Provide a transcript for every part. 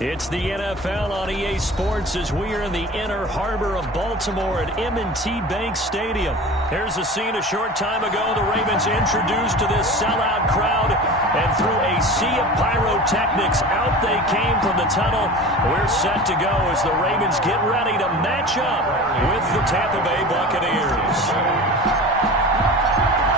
It's the NFL on EA Sports as we are in the inner harbor of Baltimore at M&T Bank Stadium. Here's a scene a short time ago. The Ravens introduced to this sellout crowd, and through a sea of pyrotechnics, out they came from the tunnel. We're set to go as the Ravens get ready to match up with the Tampa Bay Buccaneers.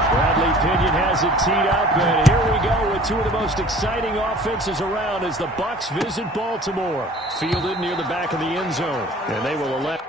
Bradley Pinion has it teed up, and here we go with two of the most exciting offenses around as the Bucs visit Baltimore. Fielded near the back of the end zone, and they will elect.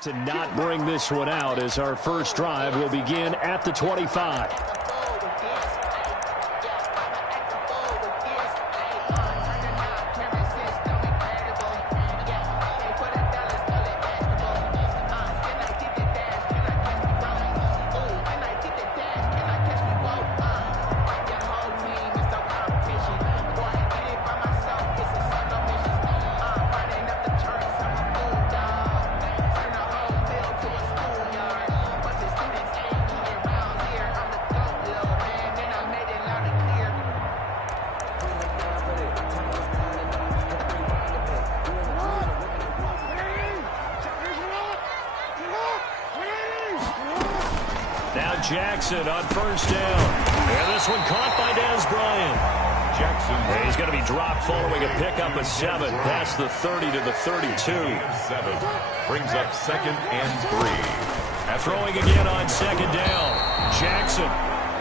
To not bring this one out as our first drive will begin at the 25. Jackson on first down. And this one caught by Dez Bryant. Jackson. And he's going to be dropped following a pickup of 7 past the 30 to the 32. 7 brings up 2nd and 3. Throwing again on 2nd down. Jackson.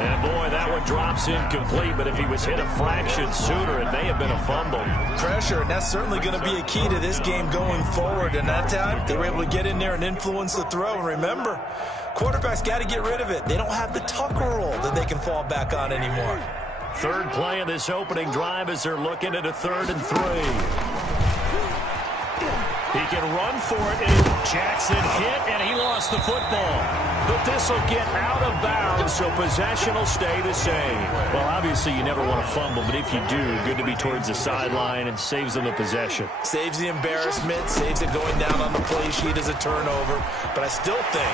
And boy, that one drops incomplete, but if he was hit a fraction sooner, it may have been a fumble. Pressure, and that's certainly going to be a key to this game going forward. And that time, they were able to get in there and influence the throw. And remember, quarterbacks got to get rid of it. They don't have the tuck roll that they can fall back on anymore. Third play of this opening drive as they're looking at a 3rd and 3. He can run for it, and Jackson hit, and he lost the football. But this will get out of bounds, so possession will stay the same. Well, obviously, you never want to fumble, but if you do, good to be towards the sideline and saves them the possession. Saves the embarrassment, saves it going down on the play sheet as a turnover. But I still think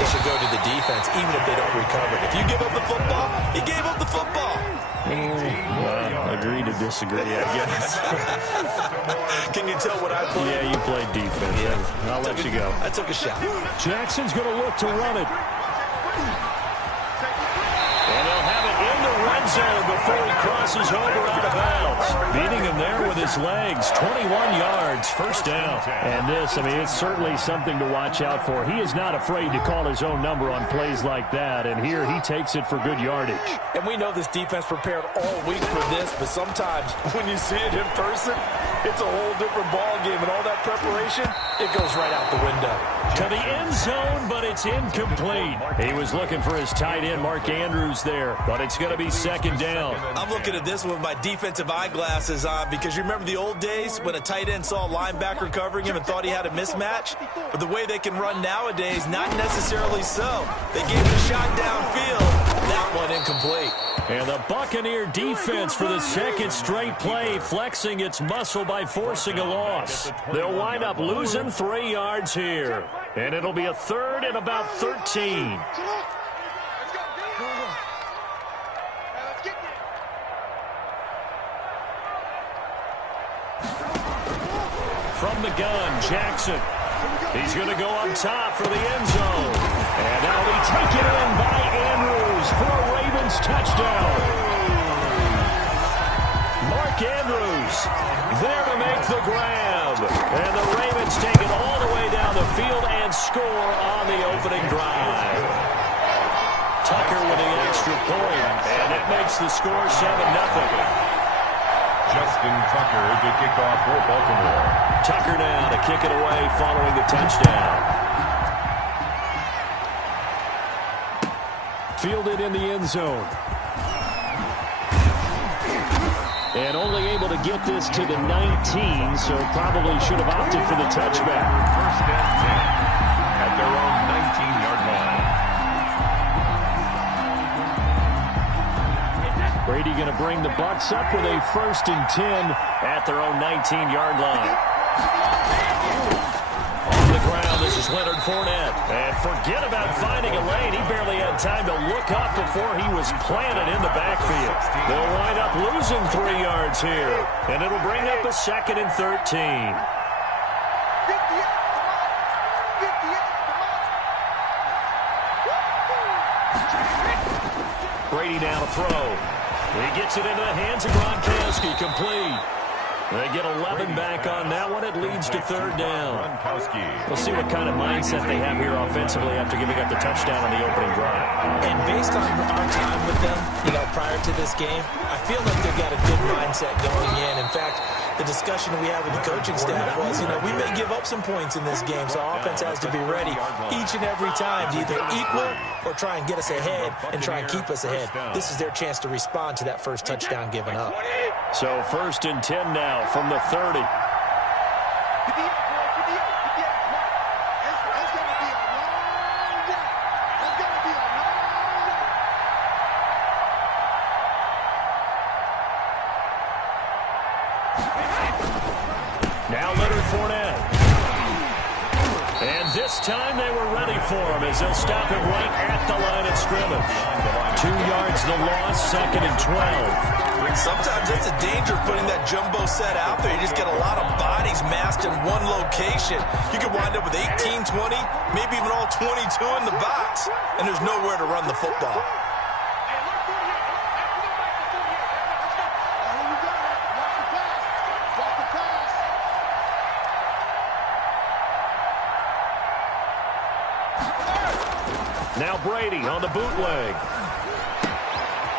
they should go to the defense, even if they don't recover it. If you give up the football, you gave up the football. Well, agree to disagree, I guess. Can you tell what I played? Yeah, you played defense. Yeah. I'll let you go. I took a shot. Jackson's going to look to run it. And they'll have it in the red zone before he crosses over out of bounds. Beating him there with his legs. 21 yards, first down. And this, I mean, it's certainly something to watch out for. He is not afraid to call his own number on plays like that. And here he takes it for good yardage. And we know this defense prepared all week for this, but sometimes when you see it in person, it's a whole different ball game. And all that preparation, it goes right out the window. To the end zone, but it's incomplete. He was looking for his tight end, Mark Andrews, there, but it's going to be 2nd down. I'm looking at this with my defensive eyeglasses on because you remember the old days when a tight end saw a linebacker covering him and thought he had a mismatch? But the way they can run nowadays, not necessarily so. They gave it a shot downfield. That one incomplete. And the Buccaneer defense for the second straight play, flexing its muscle by forcing a loss. They'll wind up losing 3 yards here. And it'll be a 3rd and about 13. From the gun, Jackson. He's going to go up top for the end zone. And that'll be taken in by Andrews for a Ravens touchdown. Mark Andrews there to make the grab. And the Ravens take it all the way down the field and score on the opening drive. Tucker with the extra point, and it makes the score 7-0. Justin Tucker to kick off for Baltimore. Tucker now to kick it away following the touchdown. Fielded in the end zone. And only able to get this to the 19, so probably should have opted for the touchback. 1st and 10 at their own 19-yard line. Brady going to bring the Bucs up with a 1st and 10 at their own 19-yard line. On the ground, this is Leonard Fournette. And forget about finding a lane. He barely had time to look up before he was planted in the backfield. They'll wind up losing 3 yards here. And it'll bring up a 2nd and 13. Brady down to throw. He gets it into the hands of Gronkowski, complete. They get 11 back on that one. It leads to 3rd down. We'll see what kind of mindset they have here offensively after giving up the touchdown on the opening drive. And based on our time with them, prior to this game, I feel like they've got a good mindset going in. In fact, the discussion we had with the coaching staff was, we may give up some points in this game, so our offense has to be ready each and every time to either equal or try and get us ahead and try and keep us ahead. This is their chance to respond to that first touchdown given up. So 1st and 10 now from the 30. Now Leonard Fournette. And this time they were ready for him as they'll stop him right at the line of scrimmage. 2 yards the loss, 2nd and 12. Sometimes it's a danger putting that jumbo set out there. You just get a lot of bodies massed in one location. You could wind up with 18, 20, maybe even all 22 in the box, and there's nowhere to run the football. Now Brady on the bootleg.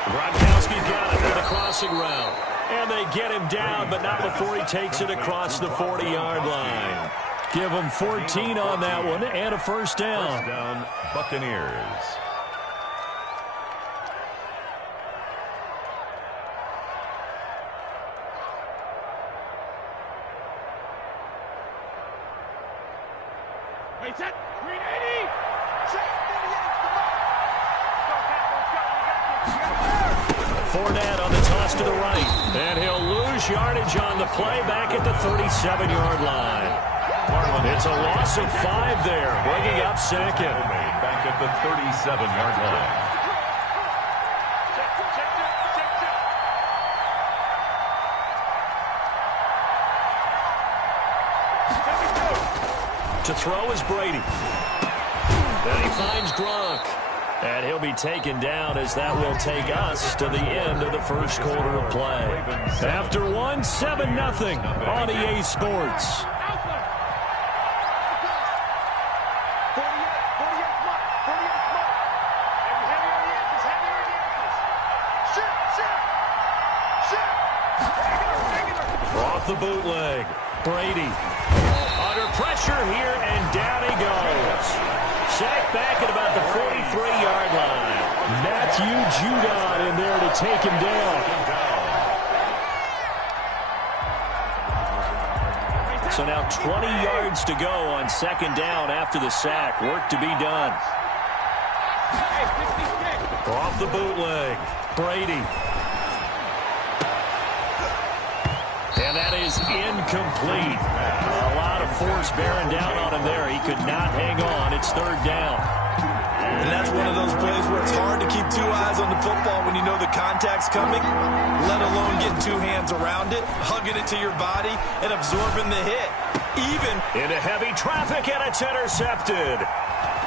Gronkowski got it with a crossing route. And they get him down, but not before he takes it across the 40-yard line. Give him 14 on that one and a 1st down. 1st down, Buccaneers. Wait, set, 380. Fournette on the toss to the right. And he'll lose yardage on the play back at the 37-yard line. It's a loss of 5 there, bringing up 2nd. Back at the 37-yard line. To throw is Brady. Then he finds Gronk. And he'll be taken down as that will take us to the end of the first quarter of play. After one, 7-0 on EA Sports. Off the bootleg. Brady. Under pressure here, and down he goes. Sacked back at about the 43-yard line. Matthew Judon in there to take him down. So now 20 yards to go on 2nd down after the sack. Work to be done. Off the bootleg. Brady. And that is incomplete. A lot of force bearing down on him there. He could not hang on. It's third down. And that's one of those plays where it's hard to keep two eyes on the football when you know the contact's coming, let alone getting two hands around it, hugging it to your body, and absorbing the hit. Even into heavy traffic, and it's intercepted.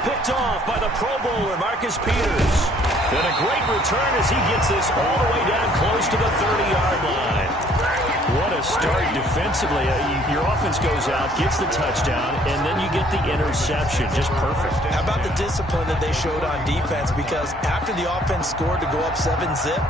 Picked off by the Pro Bowler, Marcus Peters. And a great return as he gets this all the way down close to the 30-yard line. What a start defensively. Your offense goes out, gets the touchdown, and then you get the interception. Just perfect. How about the discipline that they showed on defense? Because after the offense scored to go up 7-zip,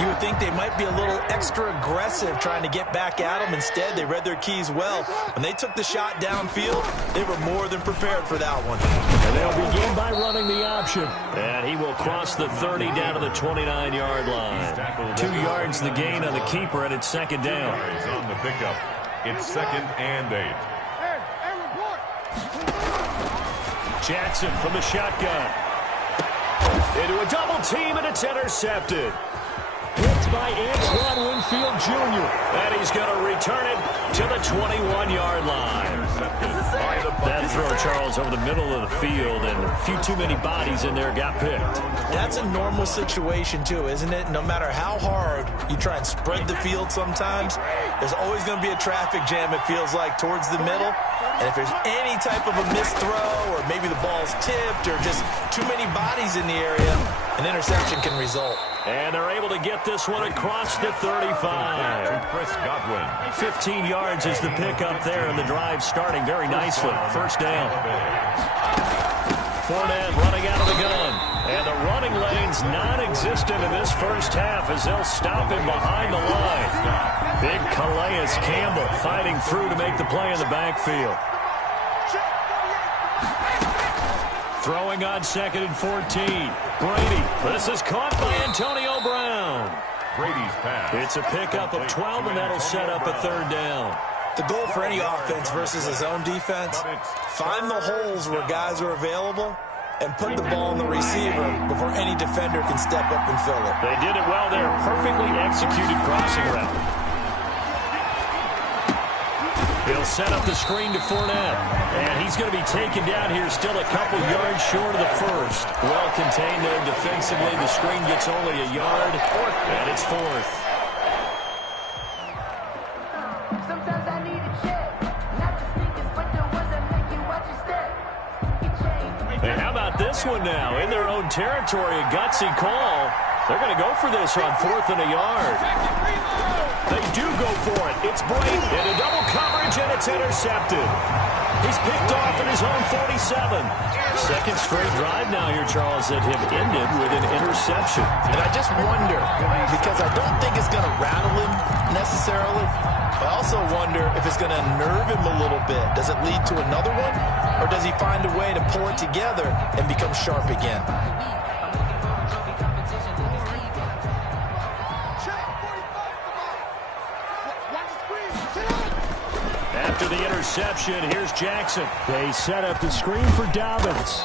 you would think they might be a little extra aggressive trying to get back at them. Instead, they read their keys well. When they took the shot downfield, they were more than prepared for that one. And they'll begin by running the option. And he will cross the 30 down to the 29-yard line. 2 yards the gain on the keeper, and it's second down. On the pickup. It's 2nd and 8. Jackson from the shotgun. Into a double team, and it's intercepted. Hit by Antoine Winfield Jr. And he's going to return it to the 21-yard line. That throw, Charles, over the middle of the field, and a few too many bodies in there got picked. That's a normal situation, too, isn't it? No matter how hard you try and spread the field sometimes, there's always going to be a traffic jam, it feels like, towards the middle. And if there's any type of a missed throw, or maybe the ball's tipped, or just too many bodies in the area, an interception can result. And they're able to get this one across the 35. Chris Godwin. 15 yards is the pickup there, and the drive starting very nicely. First down. Fournette running out of the gun. And the running lane's non-existent in this first half as they'll stop him behind the line. Big Calais Campbell fighting through to make the play in the backfield. Throwing on 2nd and 14. Brady. This is caught by Antonio Brown. Brady's pass. It's a pickup of 12, and that'll set up a third down. The goal for any offense versus his own defense, find the holes where guys are available and put the ball in the receiver before any defender can step up and fill it. They did it well there. Perfectly executed crossing route. He'll set up the screen to Fournette. And he's going to be taken down here still a couple yards short of the first. Well contained there defensively. The screen gets only a yard. And it's fourth. Sometimes I need a check. Not the sneakers, but the ones that make you watch your step. Hey, how about this one now? In their own territory, a gutsy call. They're going to go for this on 4th and a yard. They do go for it. It's Brady in a double coverage, and it's intercepted. He's picked off in his own 47. Second straight drive now here, Charles, that have ended with an interception. And I just wonder, because I don't think it's going to rattle him necessarily, I also wonder if it's going to unnerve him a little bit. Does it lead to another one, or does he find a way to pull it together and become sharp again? After the interception, here's Jackson. They set up the screen for Dobbins.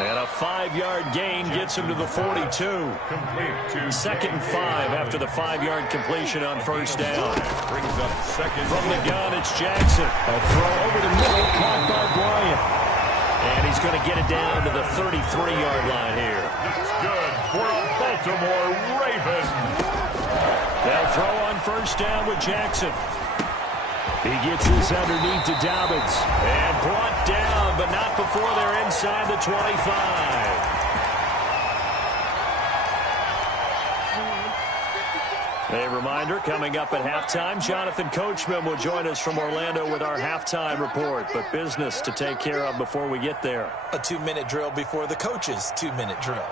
And a 5-yard gain gets him to the 42. Complete to 2nd and 5 after the 5-yard completion on first down. brings up 2nd. From the gun, it's Jackson. A throw over the middle, caught by Bryant. And he's going to get it down to the 33-yard line here. It's good for a Baltimore Raven. They'll throw on first down with Jackson. He gets this underneath to Dobbins. And brought down, but not before they're inside the 25. A reminder, coming up at halftime, Jonathan Coachman will join us from Orlando with our halftime report. But business to take care of before we get there. A 2-minute drill before the coach's 2-minute drill.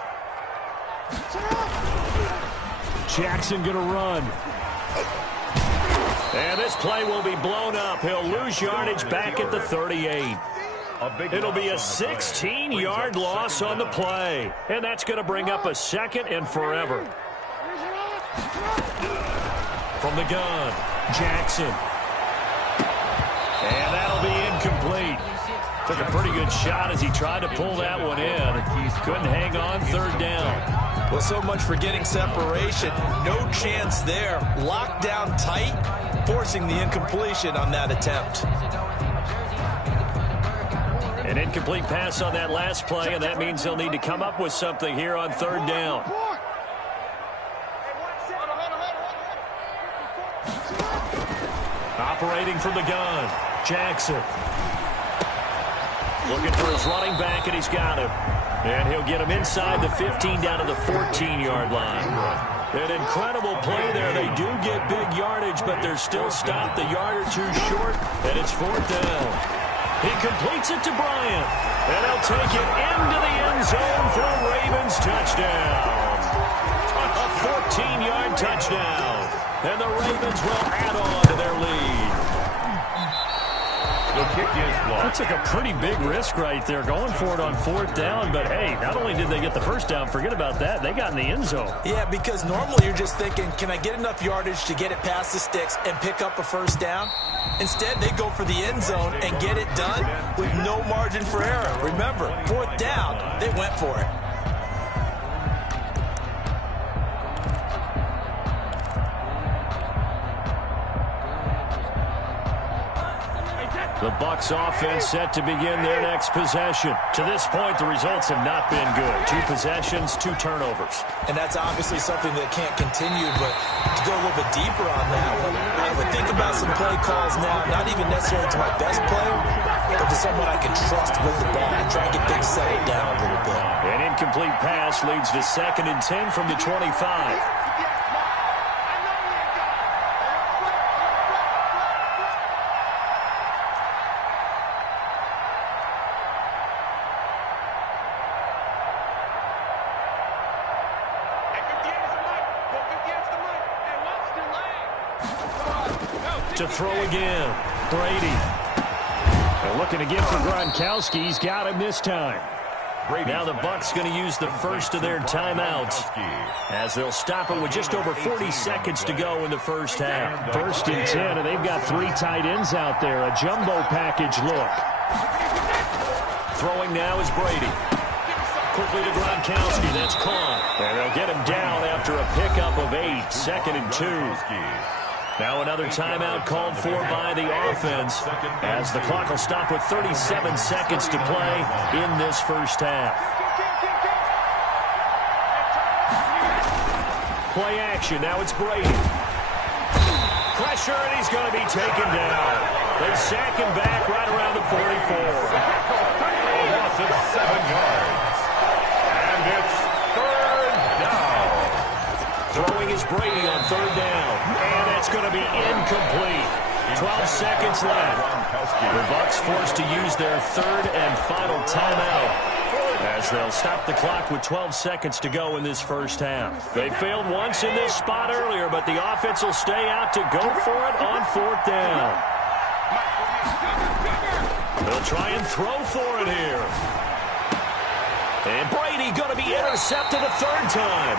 Jackson going to run. And this play will be blown up. He'll lose yardage back at the 38. It'll be a 16-yard loss on the play. And that's going to bring up a 2nd and forever. From the gun, Jackson. And that'll be incomplete. Took a pretty good shot as he tried to pull that one in. Couldn't hang on, third down. Well, so much for getting separation. No chance there. Locked down tight, forcing the incompletion on that attempt. An incomplete pass on that last play, and that means they'll need to come up with something here on third down. Operating from the gun, Jackson. Looking for his running back, and he's got him. And he'll get him inside the 15 down to the 14-yard line. An incredible play there. They do get big yardage, but they're still stopped a yard or two short, and it's fourth down. He completes it to Bryant, and he'll take it into the end zone for a Ravens touchdown. A 14-yard touchdown, and the Ravens will add on to their lead. The kick is blocked. That took a pretty big risk right there, going for it on fourth down. But, hey, not only did they get the first down, forget about that, they got in the end zone. Yeah, because normally you're just thinking, can I get enough yardage to get it past the sticks and pick up a first down? Instead, they go for the end zone and get it done with no margin for error. Remember, fourth down, they went for it. The Bucs offense set to begin their next possession. To this point, the results have not been good. 2 possessions, 2 turnovers. And that's obviously something that can't continue, but to go a little bit deeper on that one, I would think about some play calls now, not even necessarily to my best player, but to someone I can trust with the ball and try and get things settled down a little bit. An incomplete pass leads to 2nd and 10 from the 25. To throw again, Brady. They're looking again for Gronkowski. He's got him this time. Now the Bucs going to use the first of their timeouts as they'll stop it with just over 40 seconds to go in the first half. 1st and 10, and they've got 3 tight ends out there. A jumbo package look. Throwing now is Brady. Quickly to Gronkowski. That's caught. And they'll get him down after a pickup of 8. 2nd and 2. Now another timeout called for by the offense as the clock will stop with 37 seconds to play in this first half. Play action. Now it's Brady. Pressure, and he's going to be taken down. They sack him back right around the 44. A loss of 7 yards. And it's 3rd down. Throwing is Brady on 3rd down. And that's going to be incomplete. 12 seconds left. The Bucs forced to use their 3rd and final timeout as they'll stop the clock with 12 seconds to go in this first half. They failed once in this spot earlier, but the offense will stay out to go for it on 4th down. They'll try and throw for it here. And Brady going to be intercepted a 3rd time.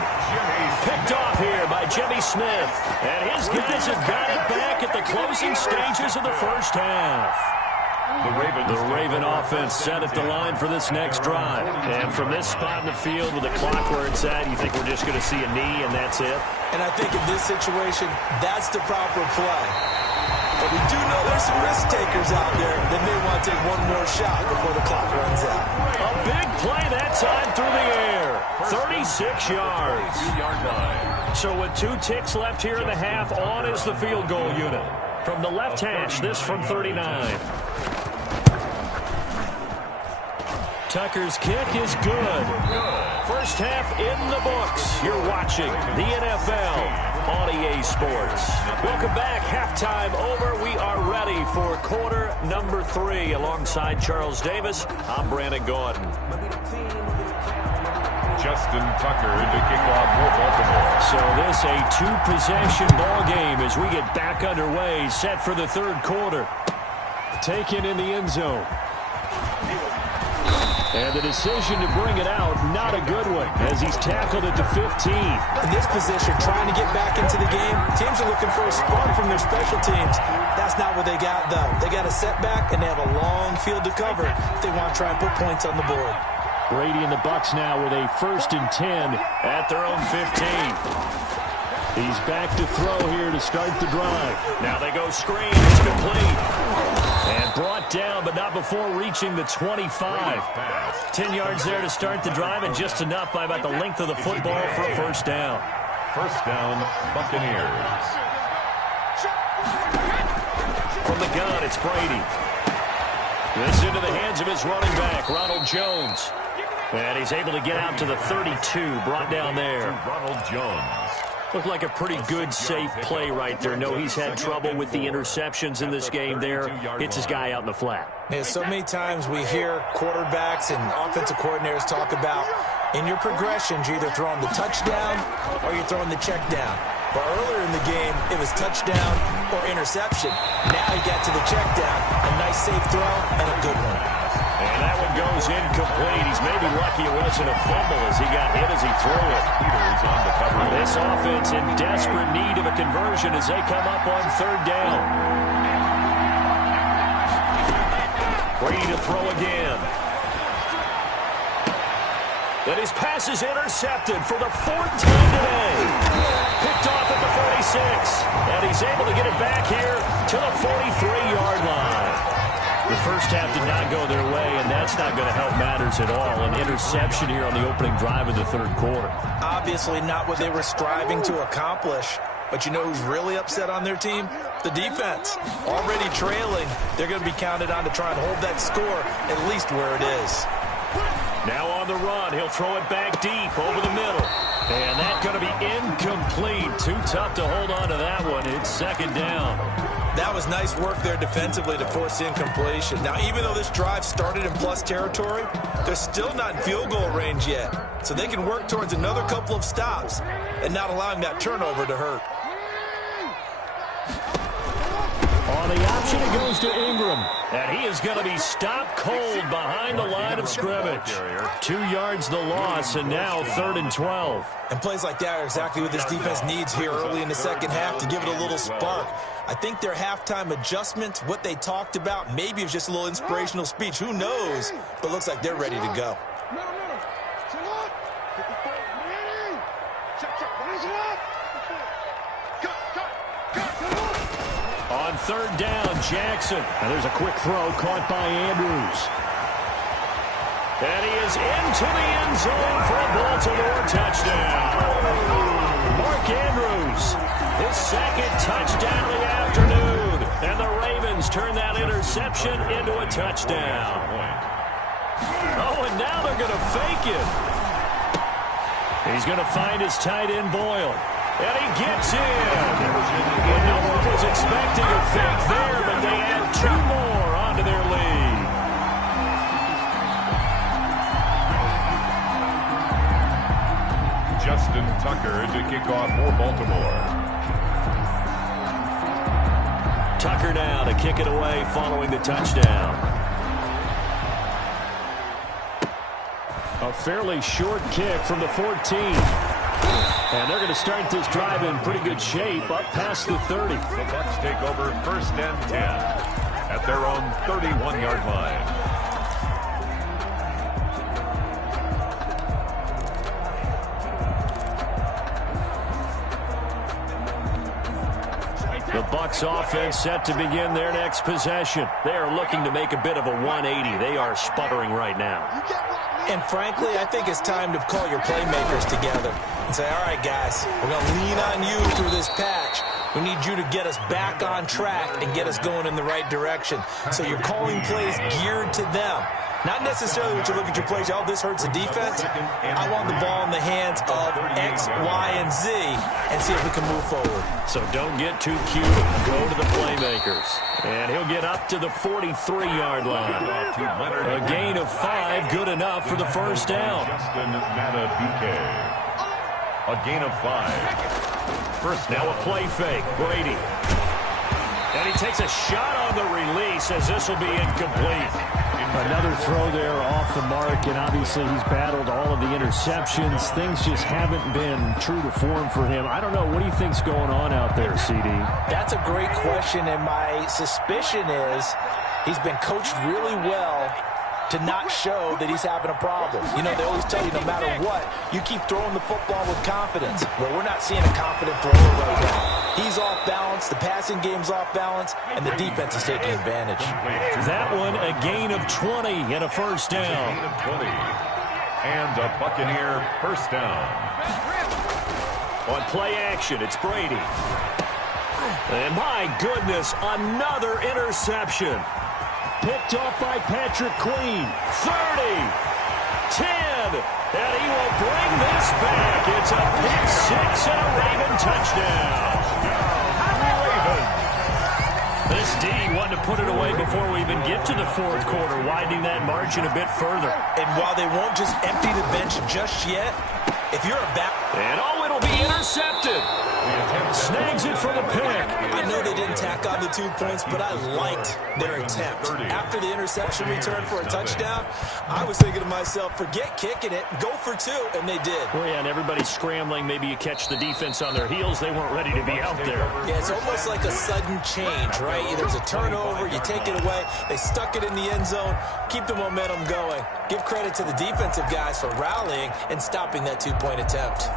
Picked off here by Jimmy Smith. And his guys have got it back at the closing stages of the first half. The Raven offense set at the line for this next drive. And from this spot in the field with the clock where it's at, you think we're just going to see a knee and that's it? And I think in this situation, that's the proper play. But we do know there's some risk takers out there that may want to take one more shot before the clock runs out. A big play that time through the air. 36 yards. So with 2 ticks left here in the half, on is the field goal unit. From the left hash, this from 39. Tucker's kick is good. First half in the books. You're watching the NFL on EA Sports. Welcome back. Halftime over. We are ready for quarter number 3. Alongside Charles Davis, I'm Brandon Gordon. Justin Tucker to kick off for Baltimore. So this a 2-possession ball game as we get back underway, set for the 3rd quarter. Taken in the end zone. And the decision to bring it out, not a good one, as he's tackled at the 15. In this position, trying to get back into the game, teams are looking for a spark from their special teams. That's not what they got, though. They got a setback, and they have a long field to cover if they want to try and put points on the board. Brady and the Bucs now with a 1st and 10 at their own 15. He's back to throw here to start the drive. Now they go screen. It's complete. And brought down, but not before reaching the 25. 10 yards there to start the drive, and just enough by about the length of the football for a 1st down. 1st down, Buccaneers. From the gun, it's Brady. This into the hands of his running back, Ronald Jones. And he's able to get out to the 32, brought down there. Ronald Jones. Looked like a pretty good, safe play right there. No, he's had trouble with the interceptions in this game there. Hits his guy out in the flat. Yeah, so many times we hear quarterbacks and offensive coordinators talk about, in your progressions, you're either throwing the touchdown or you're throwing the check down. But earlier in the game, it was touchdown or interception. Now he got to the check down. A nice, safe throw and a good one. And that one goes incomplete. He's maybe lucky it wasn't a fumble as he got hit as he threw it. Peters on the cover. This offense in desperate need of a conversion as they come up on 3rd down. Brady to throw again. Then his pass is intercepted for the 4th time today. Picked off at the 46. And he's able to get it back here to the 43-yard line. The first half did not go their way, and that's not going to help matters at all. An interception here on the opening drive of the 3rd quarter. Obviously not what they were striving to accomplish. But you know who's really upset on their team? The defense. Already trailing, they're going to be counted on to try and hold that score at least where it is. Now on the run, he'll throw it back deep over the middle. And that's going to be incomplete. Too tough to hold on to that one. It's 2nd down. That was nice work there defensively to force incompletion. Now, even though this drive started in plus territory, they're still not in field goal range yet. So they can work towards another couple of stops and not allowing that turnover to hurt. On the option, it goes to Ingram. And he is going to be stopped cold behind the line of scrimmage. 2 yards the loss, and now 3rd and 12. And plays like that are exactly what this defense needs here early in the second half to give it a little spark. I think their halftime adjustment, what they talked about, maybe it was just a little inspirational speech. Who knows? But looks like they're ready to go. On 3rd down, Jackson. And there's a quick throw caught by Andrews. And he is into the end zone for a Baltimore touchdown. Mark Andrews, his 2nd touchdown of the afternoon. And the Ravens turn that interception into a touchdown. Oh, and now they're going to fake it. He's going to find his tight end, Boyle. And he gets in. And no one was expecting a fake there, but they add 2 more onto their lead. Justin Tucker to kick off for Baltimore. Tucker now to kick it away following the touchdown. A fairly short kick from the 14. And they're going to start this drive in pretty good shape up past the 30. The Bucs take over 1st and 10 at their own 31-yard line. The Bucs offense set to begin their next possession. They are looking to make a bit of a 180. They are sputtering right now. And frankly, I think it's time to call your playmakers together and say, all right, guys, we're going to lean on you through this patch. We need you to get us back on track and get us going in the right direction. So you're calling plays geared to them. Not necessarily what you look at your plays, oh, this hurts the defense. I want the ball in the hands of X, Y, and Z and see if we can move forward. So don't get too cute. Go to the playmakers. And he'll get up to the 43-yard line. A gain of 5, good enough for the 1st down. Justin Madubuike. A gain of 5. First now a play fake. Brady. And he takes a shot on the release as this will be incomplete. Another throw there off the mark, and obviously he's battled all of the interceptions. Things just haven't been true to form for him. I don't know. What do you think's going on out there, CD? That's a great question, and my suspicion is he's been coached really well to not show that he's having a problem. You know, they always tell you no matter what, you keep throwing the football with confidence. Well, we're not seeing a confident thrower right now. He's off balance, the passing game's off balance, and the defense is taking advantage. That one a gain of 20 and a first down. Gain of 20. And a Buccaneer first down. On play action, it's Brady. And my goodness, another interception. Picked off by Patrick Queen. 30, 10, and he will bring this back. It's a pick six and a Raven touchdown. This D wanted to put it away before we even get to the fourth quarter, widening that margin a bit further. And while they won't just empty the bench just yet, if you're a back... And oh, it'll be intercepted. Snags it for the pick. I know they didn't tack on the 2 points, but I liked their attempt. After the interception return for a touchdown, I was thinking to myself, forget kicking it, go for 2, and they did. Well, yeah, and everybody's scrambling. Maybe you catch the defense on their heels. They weren't ready to be out there. Yeah, it's almost like a sudden change, right? There's a turnover, you take it away, they stuck it in the end zone, keep the momentum going. Give credit to the defensive guys for rallying and stopping that 2-point attempt.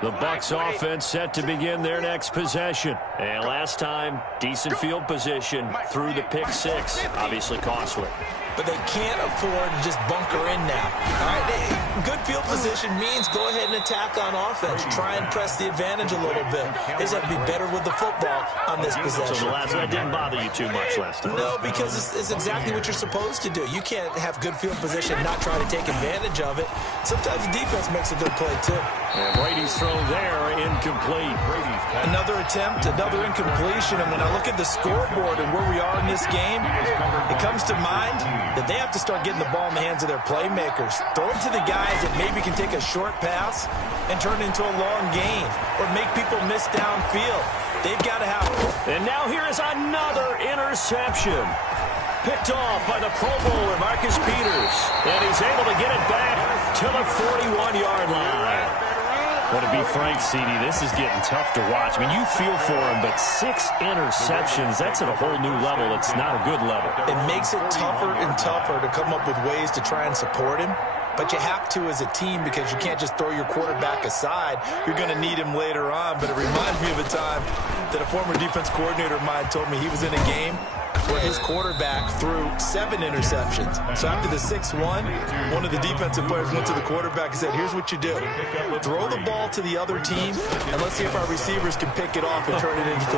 The Bucs offense set to begin their next possession. And last time, decent field position through the pick six. Obviously costly. But they can't afford to just bunker in now. All right, good field position means go ahead and attack on offense. Try and press the advantage a little bit. They just have to be better with the football on this possession. So that didn't bother you too much last time? No, because it's exactly what you're supposed to do. You can't have good field position and not try to take advantage of it. Sometimes the defense makes a good play, too. And Brady's throw there, incomplete. Another attempt, another incompletion. And when I look at the scoreboard and where we are in this game, it comes to mind that they have to start getting the ball in the hands of their playmakers. Throw it to the guys that maybe can take a short pass and turn it into a long gain or make people miss downfield. They've got to have... And now here is another interception. Picked off by the Pro Bowler, Marcus Peters. And he's able to get it back to the 41-yard line. Well, to be frank, CD, this is getting tough to watch. I mean, you feel for him, but 6 interceptions, that's at a whole new level. It's not a good level. It makes it tougher and tougher to come up with ways to try and support him. But you have to as a team because you can't just throw your quarterback aside. You're going to need him later on. But it reminds me of a time that a former defense coordinator of mine told me he was in a game where his quarterback threw 7 interceptions. So after the 6th one of the defensive players went to the quarterback and said, here's what you do. Throw the ball to the other team, and let's see if our receivers can pick it off and turn it into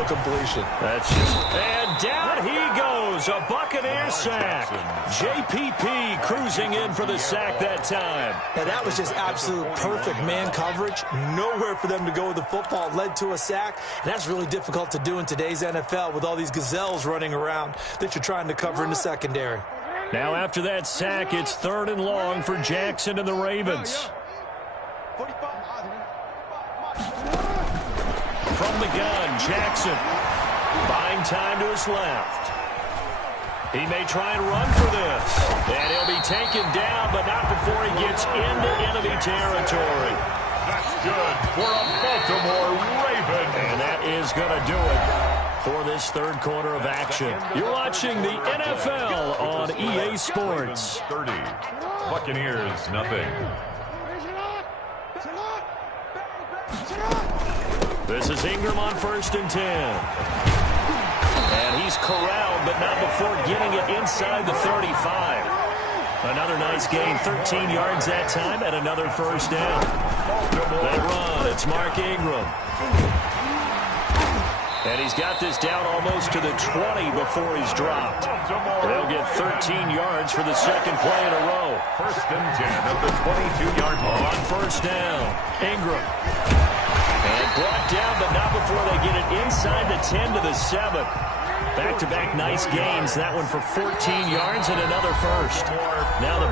a completion. That's just... And down he goes, a Buccaneer sack. JPP cruising in for the sack that time. Now that was just absolute perfect man coverage. Nowhere for them to go with the football. Led to a sack, and that's really difficult to do in today's NFL with all these gazelles running around that you're trying to cover in the secondary. Now after that sack, it's 3rd and long for Jackson and the Ravens. From the gun, Jackson buying time to his left. He may try and run for this. And he'll be taken down, but not before he gets into enemy territory. That's good for a Baltimore Raven. And that is going to do it for this 3rd quarter of action. You're watching the NFL on EA Sports. 30. Buccaneers, nothing. This is Ingram on 1st and 10. And he's corralled, but not before getting it inside the 35. Another nice gain, 13 yards that time, and another first down. They run. It's Mark Ingram. And he's got this down almost to the 20 before he's dropped. They'll get 13 yards for the 2nd play in a row. 1st and 10 at the 22-yard line. On 1st down, Ingram. And brought down, but not before they get it inside the 10 to the 7. Back-to-back nice gains. That one for 14 yards and another first. Now the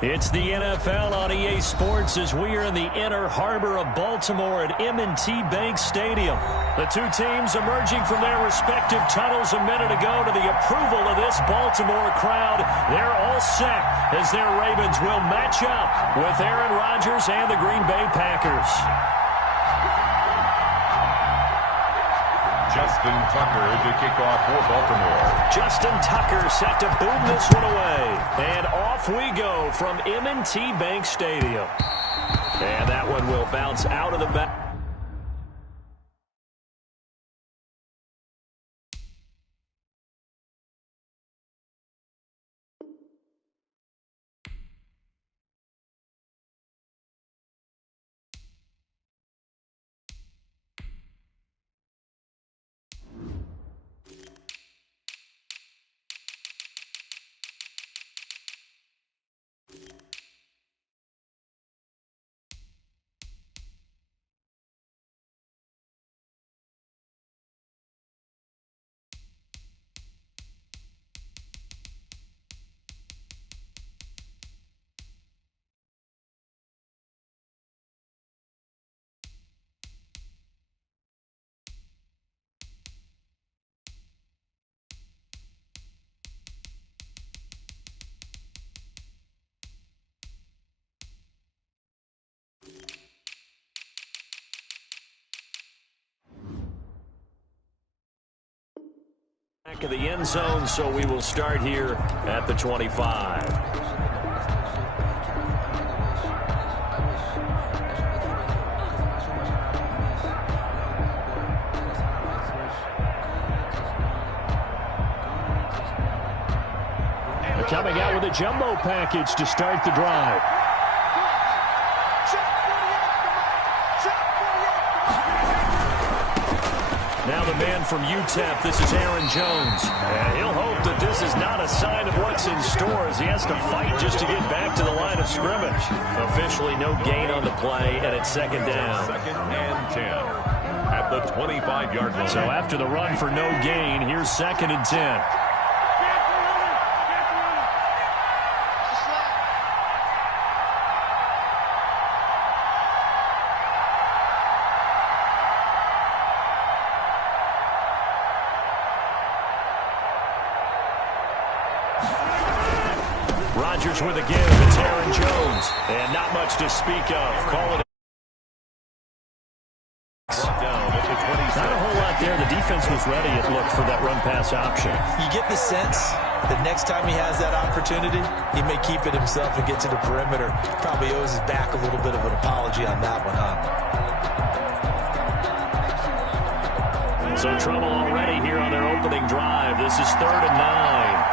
It's the NFL on EA Sports as we are in the inner harbor of Baltimore at M&T Bank Stadium. The two teams emerging from their respective tunnels a minute ago to the approval of this Baltimore crowd. They're all set as their Ravens will match up with Aaron Rodgers and the Green Bay Packers. Justin Tucker to kick off for Baltimore. Justin Tucker set to boom this one away. And off we go from M&T Bank Stadium. And that one will bounce out of the back. Back of the end zone, so we will start here at the 25. They're coming out with a jumbo package to start the drive. Now the man from UTEP, this is Aaron Jones. And he'll hope that this is not a sign of what's in store as he has to fight just to get back to the line of scrimmage. Officially no gain on the play, and it's second down. Second and 10 at the 25-yard line. So after the run for no gain, here's second and 10. Rodgers with a give. It's Aaron Jones. And not much to speak of. Call it. Not a whole lot there. The defense was ready, it looked, for that run-pass option. You get the sense that next time he has that opportunity, he may keep it himself and get to the perimeter. Probably owes his back a little bit of an apology on that one, huh? So trouble already here on their opening drive. This is 3rd and 9.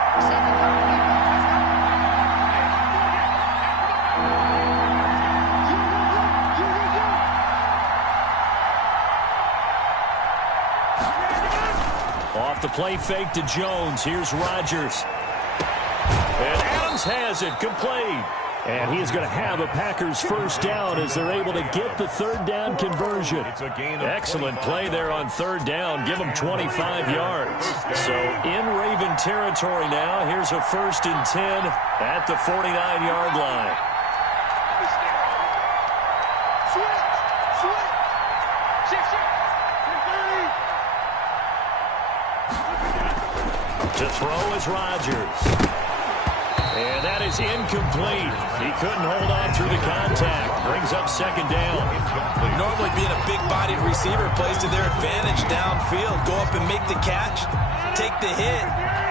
Off the play fake to Jones. Here's Rodgers. And Adams has it complete. And he is going to have a Packers first down as they're able to get the 3rd down conversion. Excellent play there on 3rd down. Give them 25 yards. So in Raven territory now. Here's a 1st and 10 at the 49-yard line. To throw is Rodgers. And that is incomplete. He couldn't hold on through the contact. Brings up second down. Normally being a big-bodied receiver plays to their advantage downfield. Go up and make the catch, take the hit,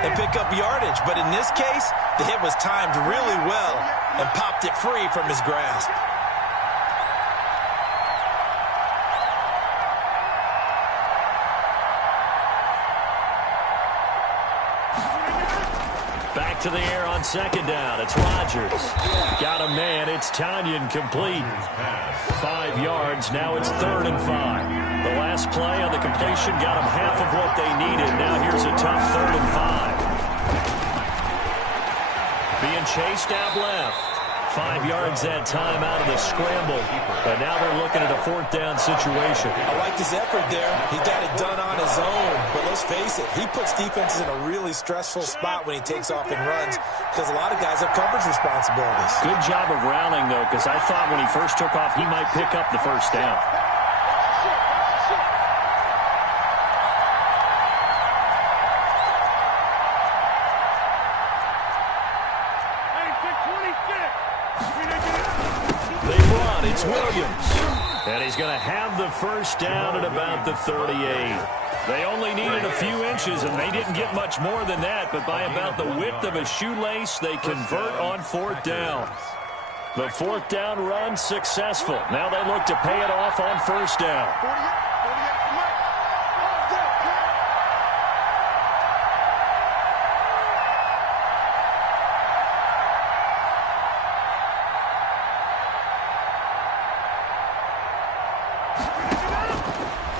and pick up yardage. But in this case, the hit was timed really well and popped it free from his grasp. Back to the air on second down. It's Rodgers. Got a man. It's Tanyan complete. 5 yards. Now it's 3rd and 5. The last play on the completion got them half of what they needed. Now here's a tough 3rd and 5. Being chased out left. 5 yards that time out of the scramble. But now they're looking at a 4th down situation. I like his effort there. He got it done on his own. But let's face it, he puts defenses in a really stressful spot when he takes off and runs because a lot of guys have coverage responsibilities. Good job of rallying, though, because I thought when he first took off, he might pick up the first down. They run. It's Williams. And he's going to have the first down at about the 38. They only needed a few inches, and they didn't get much more than that. But by about the width of a shoelace, they convert on fourth down. The fourth down run successful. Now they look to pay it off on first down.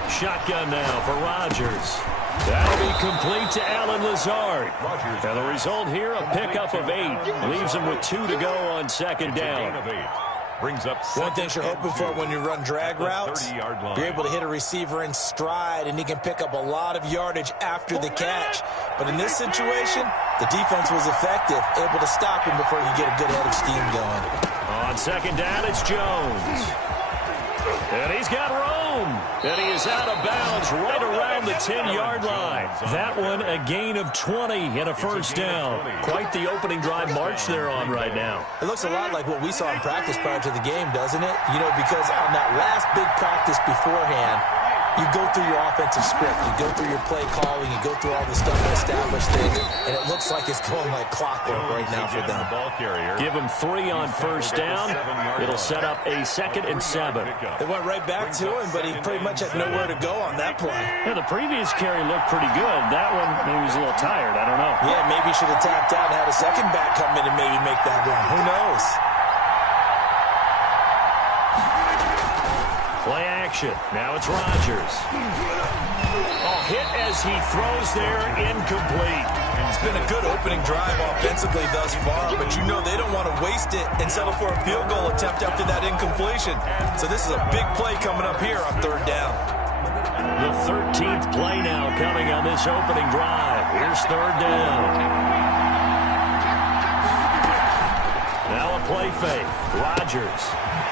Shotgun now for Rodgers. That'll be complete to Allen Lazard. And the result here, a pickup of 8. Leaves him with 2 to go on second down. Brings up one thing you're hoping for when you run drag routes, you're able to hit a receiver in stride, and he can pick up a lot of yardage after the catch. But in this situation, the defense was effective, able to stop him before he get a good head of steam going. On second down, it's Jones. And he's got room. And he is out of bounds right around the 10-yard line. That one a gain of 20 and a first down. Quite the opening drive march they're on right now. It looks a lot like what we saw in practice prior to the game, doesn't it? You know, because on that last big practice beforehand, you go through your offensive script, you go through your play calling, you go through all the stuff to establish things, and it looks like it's going like clockwork right now for them. Give them 3 on first down. It'll set up a 2nd and 7. They went right back to him, but he pretty much had nowhere to go on that play. Yeah, the previous carry looked pretty good. That one, maybe he was a little tired. I don't know. Yeah, maybe he should have tapped out and had a second back come in and maybe make that run. Who knows? Play action. Now it's Rodgers. Oh, hit as he throws there, incomplete. It's been a good opening drive offensively thus far, but you know they don't want to waste it and settle for a field goal attempt after that incompletion. So this is a big play coming up here on third down. The 13th play now coming on this opening drive. Here's third down. Now a play fake. Rodgers.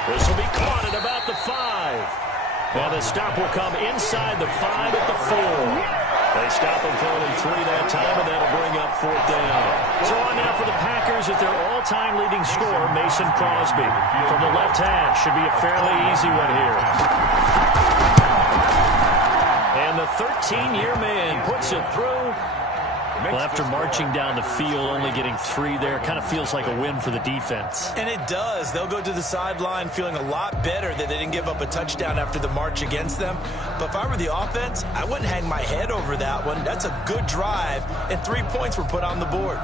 This will be caught at about the 5. And the stop will come inside the 5 at the 4. They stop him for only 3 that time, and that'll bring up fourth down. So on now for the Packers at their all-time leading scorer, Mason Crosby. From the left hash, should be a fairly easy one here. And the 13-year man puts it through. Well, after marching down the field, only getting 3 there, kind of feels like a win for the defense. And it does. They'll go to the sideline feeling a lot better that they didn't give up a touchdown after the march against them. But if I were the offense, I wouldn't hang my head over that one. That's a good drive, and 3 points were put on the board.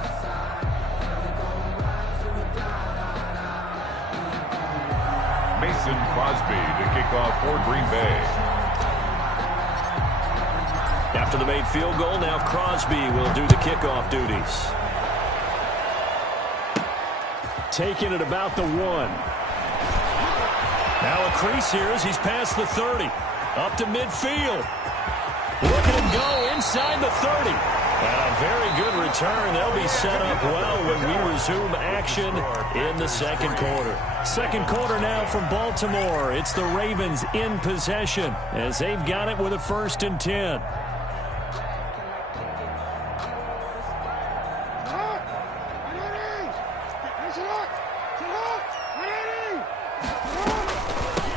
Mason Crosby to kick off for Green Bay. After the made field goal, now Crosby will do the kickoff duties. Taking it about the 1. Now a crease here as he's past the 30. Up to midfield. Look at him go inside the 30. And a very good return. They'll be set up well when we resume action in the second quarter. Second quarter now from Baltimore. It's the Ravens in possession as they've got it with a 1st and 10.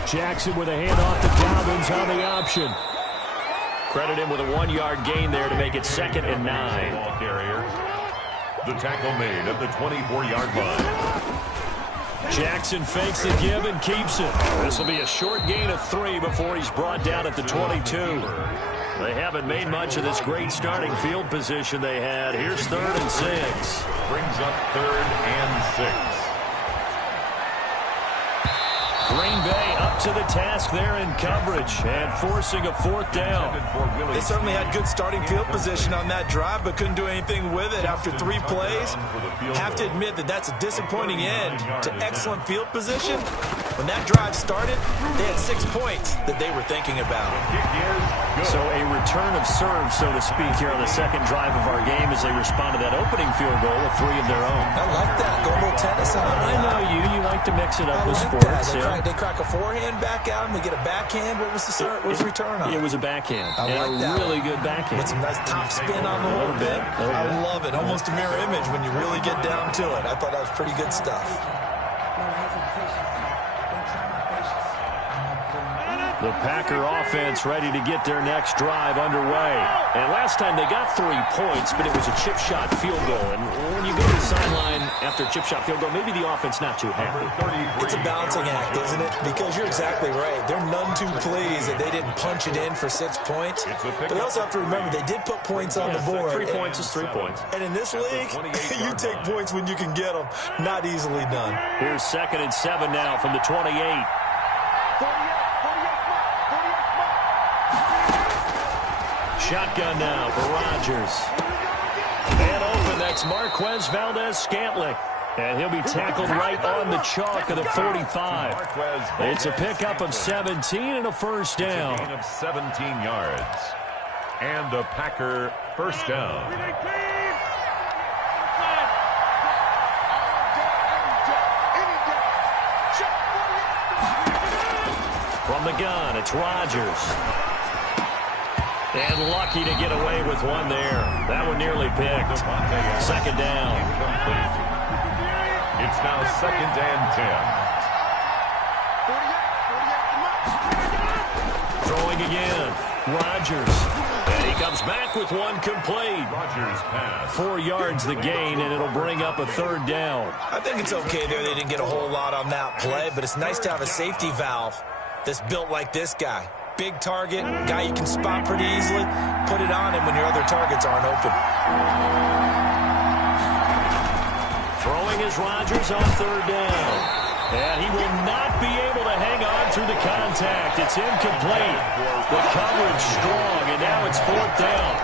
Jackson with a handoff to Dobbins on the option. Credit him with a 1-yard gain there to make it 2nd and 9. The tackle made at the 24-yard line. Jackson fakes the give and keeps it. This will be a short gain of 3 before he's brought down at the 22. They haven't made much of this great starting field position they had. Here's 3rd and 6. Brings up 3rd and 6. Green Bay up to the task there in coverage and forcing a 4th down. They certainly had good starting field position on that drive, but couldn't do anything with it after 3 plays. Have to admit that that's a disappointing end to excellent field position. When that drive started, they had 6 points that they were thinking about. The kick is So a return of serve, so to speak, here on the second drive of our game as they respond to that opening field goal with 3 of their own. I like that. Go a little tennis on it. I know you. You like to mix it up with like sports. They crack a forehand back out and we get a backhand. What was the return on? It was a backhand. I like that. Really good backhand. With some nice top spin on the whole bit. I love it. Almost a mirror image when you really get down to it. I thought that was pretty good stuff. The Packer offense ready to get their next drive underway. And last time they got 3 points, but it was a chip shot field goal. And when you go to the sideline after a chip shot field goal, maybe the offense not too happy. It's a balancing act, isn't it? Because you're exactly right. They're none too pleased that they didn't punch it in for 6 points. But they also have to remember they did put points on the board. 3 points is 3 points. And in this league, you take points when you can get them. Not easily done. Here's 2nd and 7 now from the 28. Shotgun now for Rodgers. And open, that's Marquez Valdez-Scantling. And he'll be tackled right on the chalk of the 45. It's a pickup of 17 and a first down. A gain of 17 yards. And a Packer first down. From the gun, it's Rodgers. And lucky to get away with one there. That one nearly picked. 2nd down. It's now 2nd and 10. Throwing again. Rodgers. And he comes back with one complete. Rodgers pass. 4 yards the gain, and it'll bring up a 3rd down. I think it's okay there. They didn't get a whole lot on that play, but it's nice to have a safety valve that's built like this guy. Big target, guy you can spot pretty easily. Put it on him when your other targets aren't open. Throwing is Rodgers on 3rd down. And he will not be able to hang on through the contact. It's incomplete. The coverage strong, and now it's 4th down.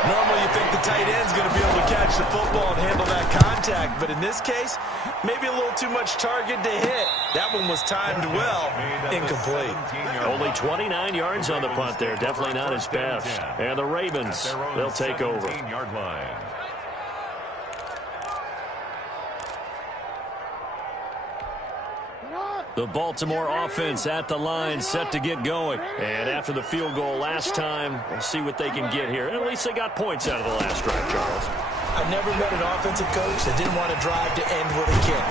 Normally you think the tight end's going to be able to catch the football and handle that contact, but in this case, maybe a little too much target to hit. That one was timed well. Incomplete. Only 29 yards on the punt there. Definitely not his best. And the Ravens, they'll take over. 17-yard line. The Baltimore offense at the line, set to get going. And after the field goal last time, we'll see what they can get here. At least they got points out of the last drive, Charles. I've never met an offensive coach that didn't want to drive to end with a kick.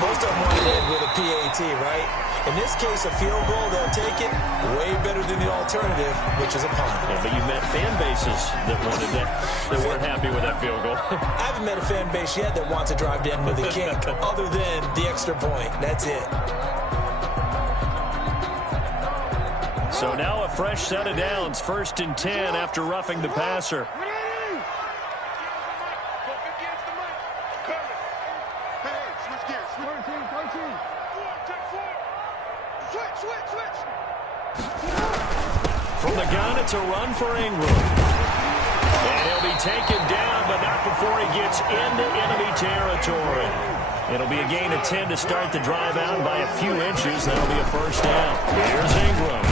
Most of them want to end with a PAT, right? In this case, a field goal, they'll take it way better than the alternative, which is a punt. Yeah, but you met fan bases that wanted that, that weren't happy with that field goal. I haven't met a fan base yet that wants to drive to end with a kick, other than the extra point. That's it. So now a fresh set of downs, 1st and 10 after roughing the passer. From the gun, it's a run for Ingram. And he'll be taken down, but not before he gets into enemy territory. It'll be a gain of 10 to start the drive out by a few inches. That'll be a first down. Here's Ingram.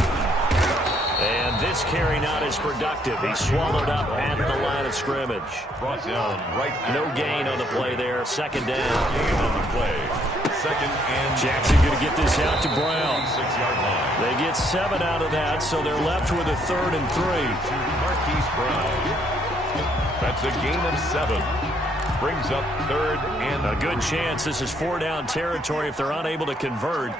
And this carry not as productive. He's swallowed up at the line of scrimmage. Brought down right. No gain on the play there. 2nd down. Gain on the play. 2nd and Jackson going to get this out to Brown. 6-yard line. They get 7 out of that, so they're left with a 3rd and 3. Marquise Brown. That's a gain of 7. Brings up 3rd and A good chance this is 4-down territory if they're unable to convert.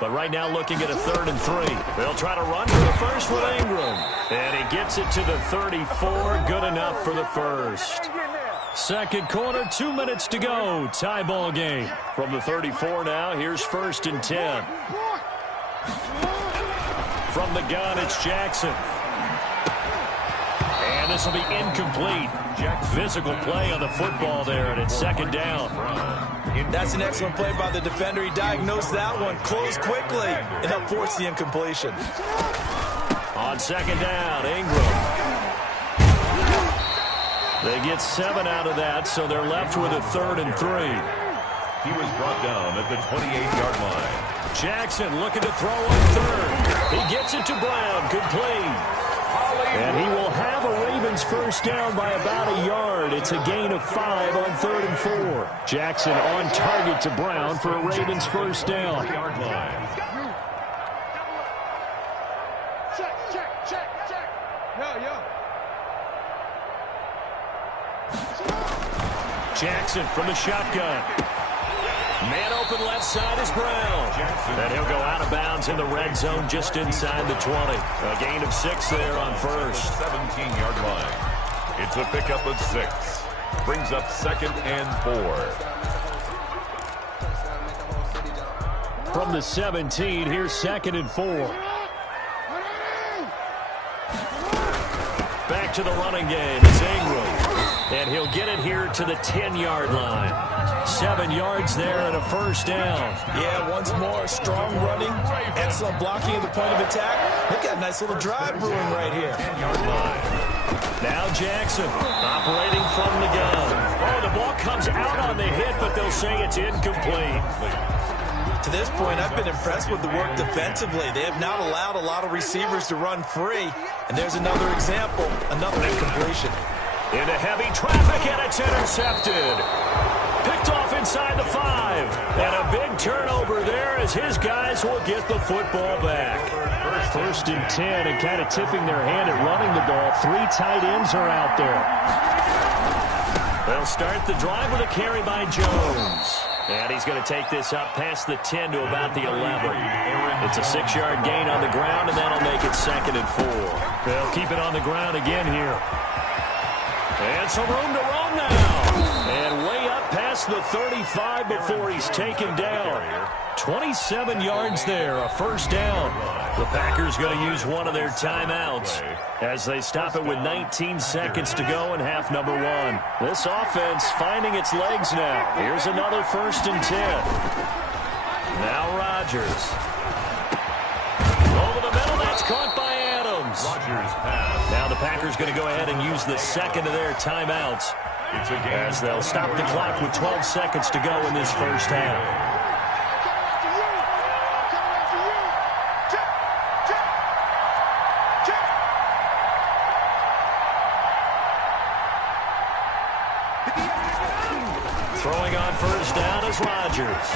But right now looking at a 3rd and 3. They'll try to run for the first with Ingram. And he gets it to the 34. Good enough for the first. Second quarter, 2 minutes to go. Tie ball game. From the 34 now, here's 1st and 10. From the gun, it's Jackson. And this will be incomplete. Physical play on the football there, and it's 2nd down. That's an excellent play by the defender. He diagnosed that one, closed quickly, and helped force the incompletion. On 2nd down, Ingram. They get 7 out of that, so they're left with a 3rd and 3. he was brought down at the 28-yard line. Jackson looking to throw on 3rd. He gets it to Brown, complete. And he will have a Ravens first down by about a yard. It's a gain of 5 on 3rd and 4. Jackson on target to Brown for a Ravens first down. Yard line. Jackson from the shotgun. Man open left side is Brown. And he'll go out of bounds in the red zone just inside the 20. A gain of 6 there on first. 17-yard line. It's a pickup of 6. Brings up 2nd and 4. From the 17, here's 2nd and 4. Back to the running game. It's Ingram. And he'll get it here to the 10-yard line. 7 yards there and a first down. Yeah, once more, strong running, excellent blocking at the point of attack. They've got a nice little drive brewing right here. 10-yard line. Now Jackson operating from the gun. Oh, the ball comes out on the hit, but they'll say it's incomplete. To this point, I've been impressed with the work defensively. They have not allowed a lot of receivers to run free. And there's another example, another incompletion. Into heavy traffic, and it's intercepted. Picked off inside the 5. And a big turnover there as his guys will get the football back. 1st and 10, and kind of tipping their hand at running the ball. 3 tight ends are out there. They'll start the drive with a carry by Jones. And he's going to take this up past the 10 to about the 11. It's a 6-yard gain on the ground, and that'll make it 2nd and 4. They'll keep it on the ground again here. And some room to roam now. And way up past the 35 before he's taken down. 27 yards there, a first down. The Packers going to use one of their timeouts as they stop it with 19 seconds to go in half number 1. This offense finding its legs now. Here's another 1st and 10. Now Rodgers. Over the middle, that's caught by Adams. Rodgers pass. Now the Packers going to go ahead and use the second of their timeouts as they'll stop the clock with 12 seconds to go in this first half. Throwing on first down is Rodgers.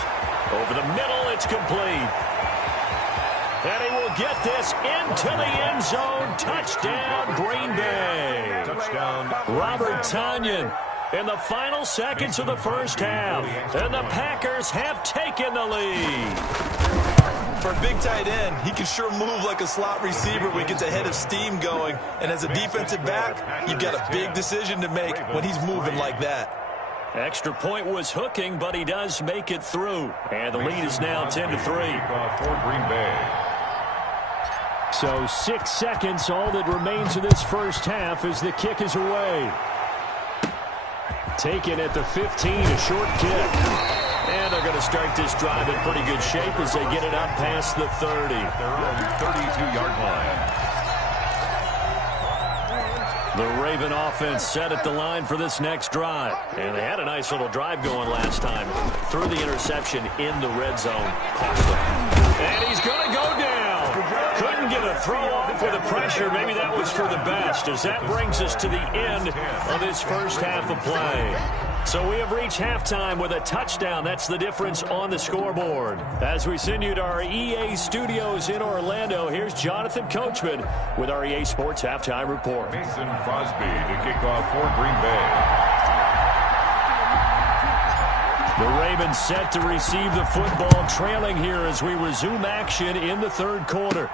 Over the middle, it's complete. And he will get this into the end zone. Touchdown, Green Bay. Touchdown. Robert Tonyan in the final seconds of the first half. And the Packers have taken the lead. For a big tight end, he can sure move like a slot receiver when he gets a head of steam going. And as a defensive back, you've got a big decision to make when he's moving like that. Extra point was hooking, but he does make it through. And the lead is now 10-3. For Green Bay. So 6 seconds, all that remains of this first half as the kick is away. Taken at the 15, a short kick. And they're going to start this drive in pretty good shape as they get it up past the 30. Their own 32-yard line. The Raven offense set at the line for this next drive. And they had a nice little drive going last time. Threw the interception in the red zone. Cost them. And he's going to go down. Couldn't get a throw off with the pressure. Maybe that was for the best, as that brings us to the end of this first half of play. So we have reached halftime with a touchdown. That's the difference on the scoreboard. As we send you to our EA studios in Orlando, here's Jonathan Coachman with our EA Sports Halftime Report. Mason Crosby to kick off for Green Bay. The Ravens set to receive the football, trailing here as we resume action in the third quarter.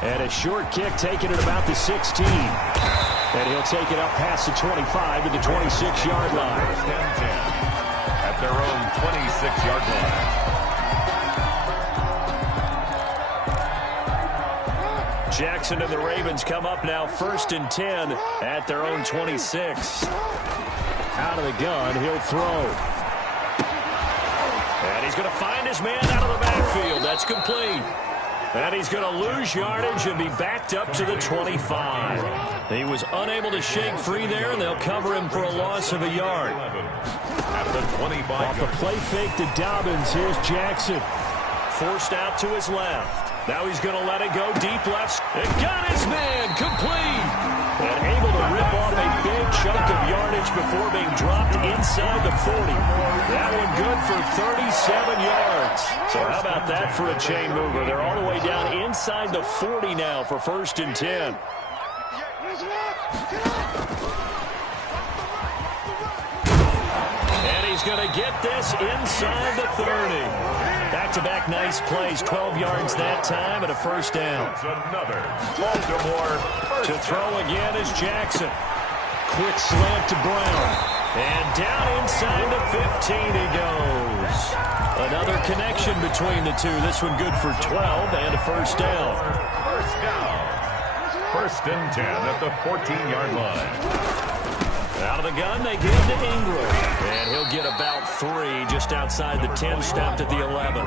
And a short kick taken at about the 16. And he'll take it up past the 25 to the 26-yard line. First and 10 at their own 26-yard line. Jackson and the Ravens come up now 1st and 10 at their own 26. Out of the gun, he'll throw. And he's going to find his man out of the backfield. That's complete. And he's going to lose yardage and be backed up to the 25. He was unable to shake free there, and they'll cover him for a loss of a yard. At the 25. Off the play fake to Dobbins, here's Jackson. Forced out to his left. Now he's going to let it go deep left. It got his man complete. And able to rip off a big chunk of yardage before being dropped inside the 40. That one good for 37 yards. So how about that for a chain mover? They're all the way down inside the 40 now for 1st and 10. And he's going to get this inside the 30. Back-to-back nice plays, 12 yards that time and a 1st down. It's another Baltimore To throw again is Jackson. Quick slant to Brown. And down inside the 15 he goes. Another connection between the two. This one good for 12 and a 1st down. 1st and 10 at the 14-yard line. Out of the gun, they give to Ingram. And he'll get about 3 just outside the 10, stopped at the 11.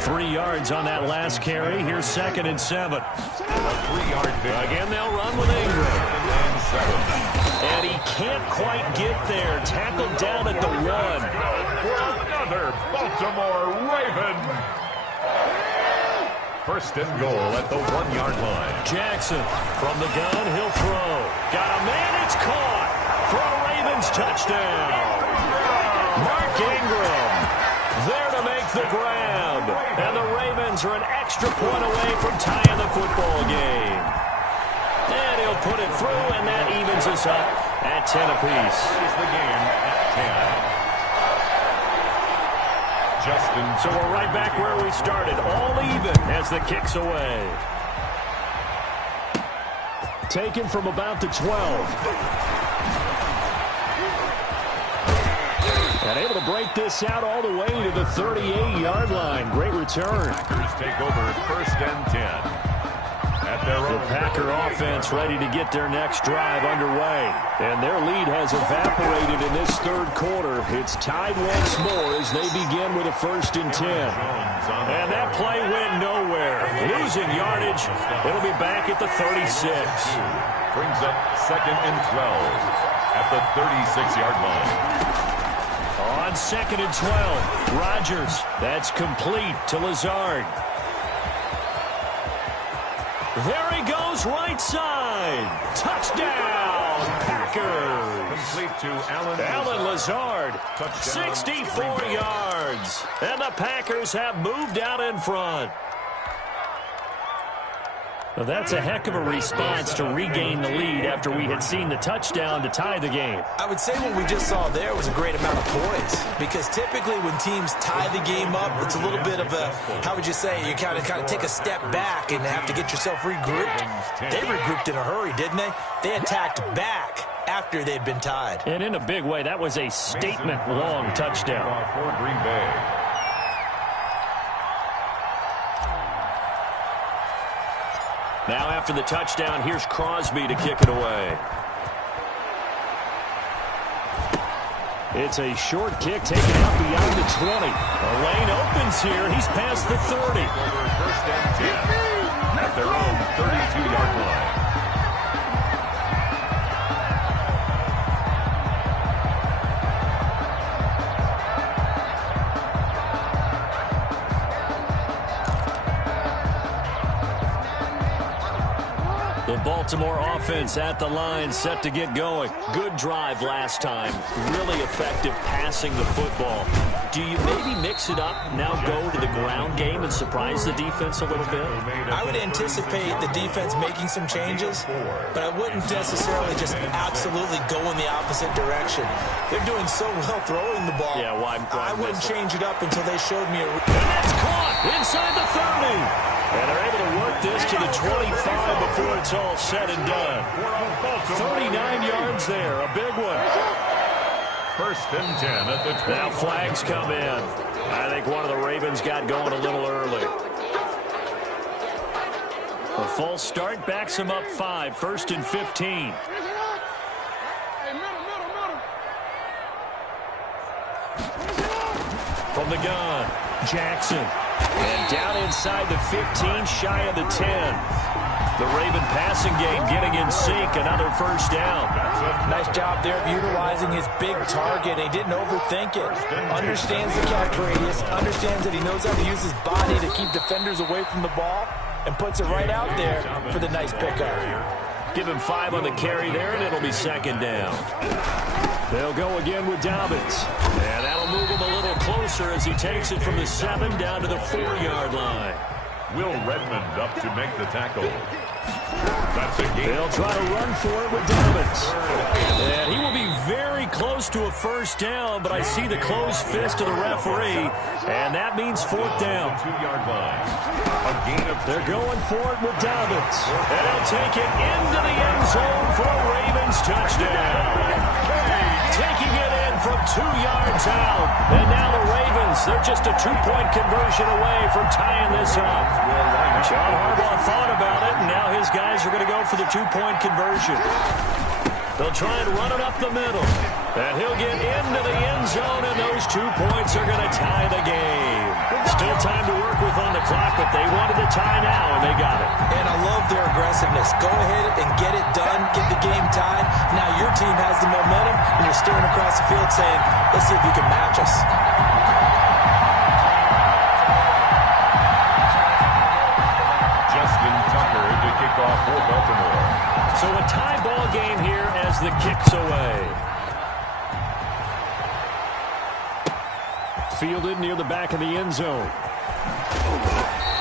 3 yards on that last carry. Here's 2nd and 7. A 3-yard pick. Again, they'll run with Ingram. And he can't quite get there. Tackled down at the 1. Another Baltimore Raven. 1st and goal at the 1-yard line. Jackson from the gun, he'll throw. Got a man, it's caught. For a Ravens touchdown. Mark Ingram there to make the grab. And the Ravens are an extra point away from tying the football game. And he'll put it through, and that evens us up at 10 apiece. Is the game at 10. Justin. So we're right back where we started. All even as the kick's away. Taken from about the 12. And able to break this out all the way to the 38-yard line. Great return. Packers take over 1st and 10. At their own. The Packer offense ready to get their next drive underway. And their lead has evaporated in this 3rd quarter. It's tied once more as they begin with a 1st and 10. And that play went nowhere. Losing yardage. It'll be back at the 36. Brings up 2nd and 12 at the 36-yard line. On 2nd and 12, Rodgers. That's complete to Lazard. There he goes, right side. Touchdown, Packers. Complete to Allen Lazard. Touchdown. 64 yards. And the Packers have moved out in front. Well, that's a heck of a response to regain the lead after we had seen the touchdown to tie the game. I would say what we just saw there was a great amount of poise, because typically when teams tie the game up, it's a little bit of a, how would you say, you kind of take a step back and have to get yourself regrouped. They regrouped in a hurry, didn't they? They attacked back after they'd been tied. And in a big way, that was a statement-long touchdown. For Green Bay. Now after the touchdown, here's Crosby to kick it away. It's a short kick taken out beyond the 20. A lane opens here. He's past the 30. 1st and 10 at their own 32-yard line. Baltimore offense at the line, set to get going. Good drive last time. Really effective passing the football. Do you maybe mix it up, now go to the ground game and surprise the defense a little bit? I would anticipate the defense making some changes, but I wouldn't necessarily just absolutely go in the opposite direction. They're doing so well throwing the ball. Yeah, why I wouldn't change it up until they showed me a... And that's caught inside the 30. And they're able to work this to the 25 before it's all said and done. 39 yards there, a big one. 1st and 10 at the 20. Now flags come in. I think one of the Ravens got going a little early. A false start backs him up 5, 1st and 15. From the gun, Jackson. And down inside the 15, shy of the 10. The Raven passing game getting in sync, another 1st down. That's Nice job there of utilizing his big target. He didn't overthink it. Understands the catch radius, understands that he knows how to use his body to keep defenders away from the ball, and puts it right out there for the nice pickup. Give him 5 on the carry there, and it'll be second down. They'll go again with Dobbins. And that'll move him a little closer as he takes it from the 7 down to the 4-yard line. Will Redmond up to make the tackle. That's a game. They'll try to run for it with Dobbins. And he will be very close to a first down, but I see the closed fist of the referee, and that means 4th down. 2-yard line. A gain of They're going for it with Dobbins. And he'll take it into the end zone for a Ravens touchdown. Taking it in from 2 yards out. And now the Ravens, they're just a 2-point conversion away from tying this up. John Harbaugh thought about it, and now his guys are going to go for the 2-point conversion. They'll try and run it up the middle. And he'll get into the end zone, and those 2 points are going to tie the game. Still time to work with on the clock, but they wanted the tie now, and they got it. And I love their aggressiveness. Go ahead and get it done, get the game tied. Now your team has the momentum, and you're staring across the field saying, let's see if you can match us. Justin Tucker to kick off for Baltimore. So a tie ball game here as the kick's away. Fielded near the back of the end zone.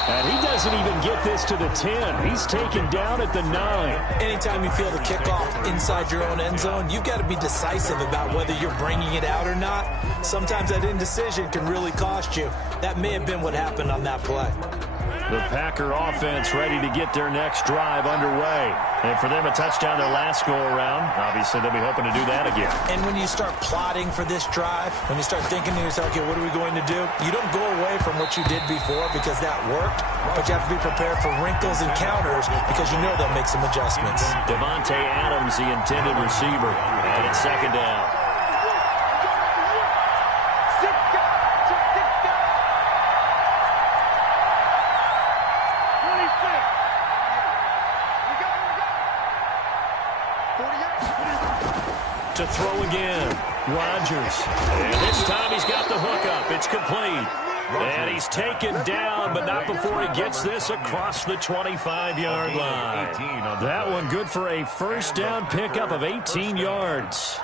And he doesn't even get this to the 10. He's taken down at the 9. Anytime you feel the kickoff inside your own end zone, you've got to be decisive about whether you're bringing it out or not. Sometimes that indecision can really cost you. That may have been what happened on that play. The Packer offense ready to get their next drive underway. And for them, a touchdown their last go-around. Obviously, they'll be hoping to do that again. And when you start plotting for this drive, when you start thinking to yourself, okay, what are we going to do? You don't go away from what you did before because that worked, but you have to be prepared for wrinkles and counters because you know they'll make some adjustments. Devontae Adams, the intended receiver, and it's second down. To throw again, Rodgers. And this time he's got the hook up. It's complete. And he's taken down, but not before he gets this across the 25-yard line. That one good for a first down pickup of 18 yards.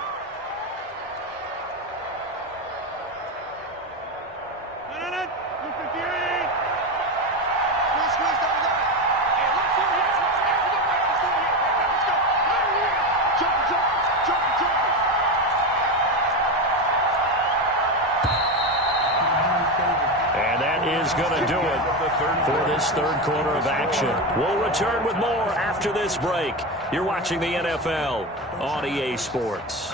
For this third quarter of action. We'll return with more after this break. You're watching the NFL on EA Sports.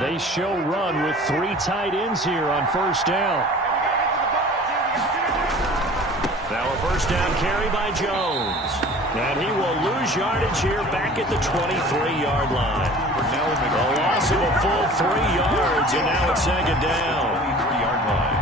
They show run with 3 tight ends here on first down. Now a first down carry by Jones. And he will lose yardage here back at the 23-yard line. A loss of a full 3 yards, and now it's second down. 23-yard line.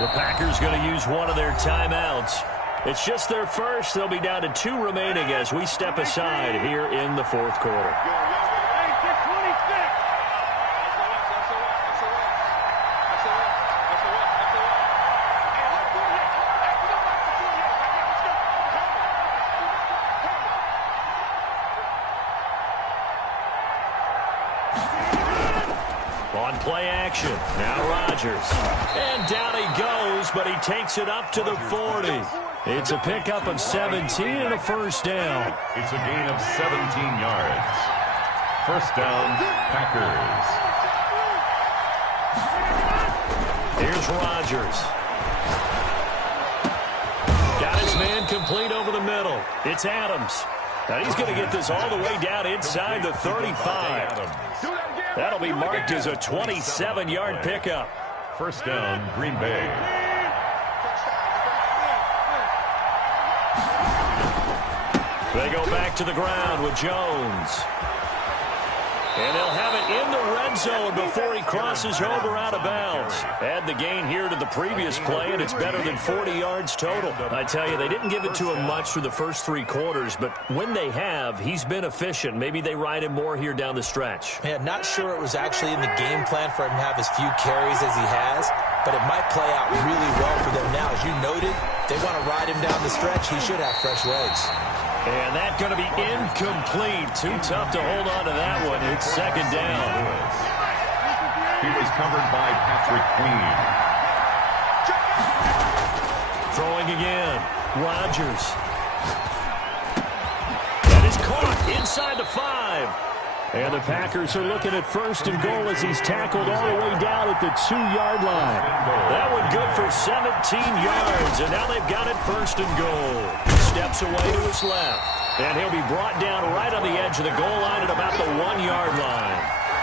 The Packers going to use one of their timeouts. It's just their first. They'll be down to 2 remaining as we step aside here in the fourth quarter. On play action, now Rodgers. And down he goes, but he takes it up to the 40. It's a pickup of 17 and a first down. It's a gain of 17 yards. First down, Packers. Here's Rodgers. Got his man complete over the middle. It's Adams. Now he's going to get this all the way down inside the 35. That'll be marked as a 27-yard pickup. First down, Green Bay. They go back to the ground with Jones. And they'll have it in the red zone before he crosses over out of bounds. Add the gain here to the previous play, and it's better than 40 yards total. I tell you, they didn't give it to him much through the first 3 quarters, but when they have, he's been efficient. Maybe they ride him more here down the stretch. Yeah, not sure it was actually in the game plan for him to have as few carries as he has, but it might play out really well for them now. As you noted, they want to ride him down the stretch. He should have fresh legs. And that's going to be incomplete. Too tough to hold on to that one. It's second down. He was covered by Patrick Queen. Throwing again. Rodgers. That is caught inside the 5. And the Packers are looking at first and goal as he's tackled all the way down at the 2-yard line. That one good for 17 yards, and now they've got it first and goal. Steps away to his left, and he'll be brought down right on the edge of the goal line at about the 1-yard line.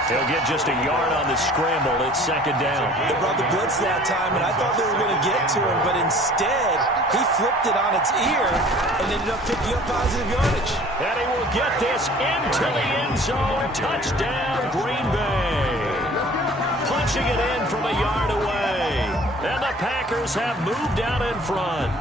He'll get just a yard on the scramble. It's second down. They brought the blitz that time, and I thought they were going to get to him, but instead, he flipped it on its ear and ended up picking up positive yardage. And he will get this into the end zone. Touchdown, Green Bay. Punching it in from a yard away. And the Packers have moved out in front.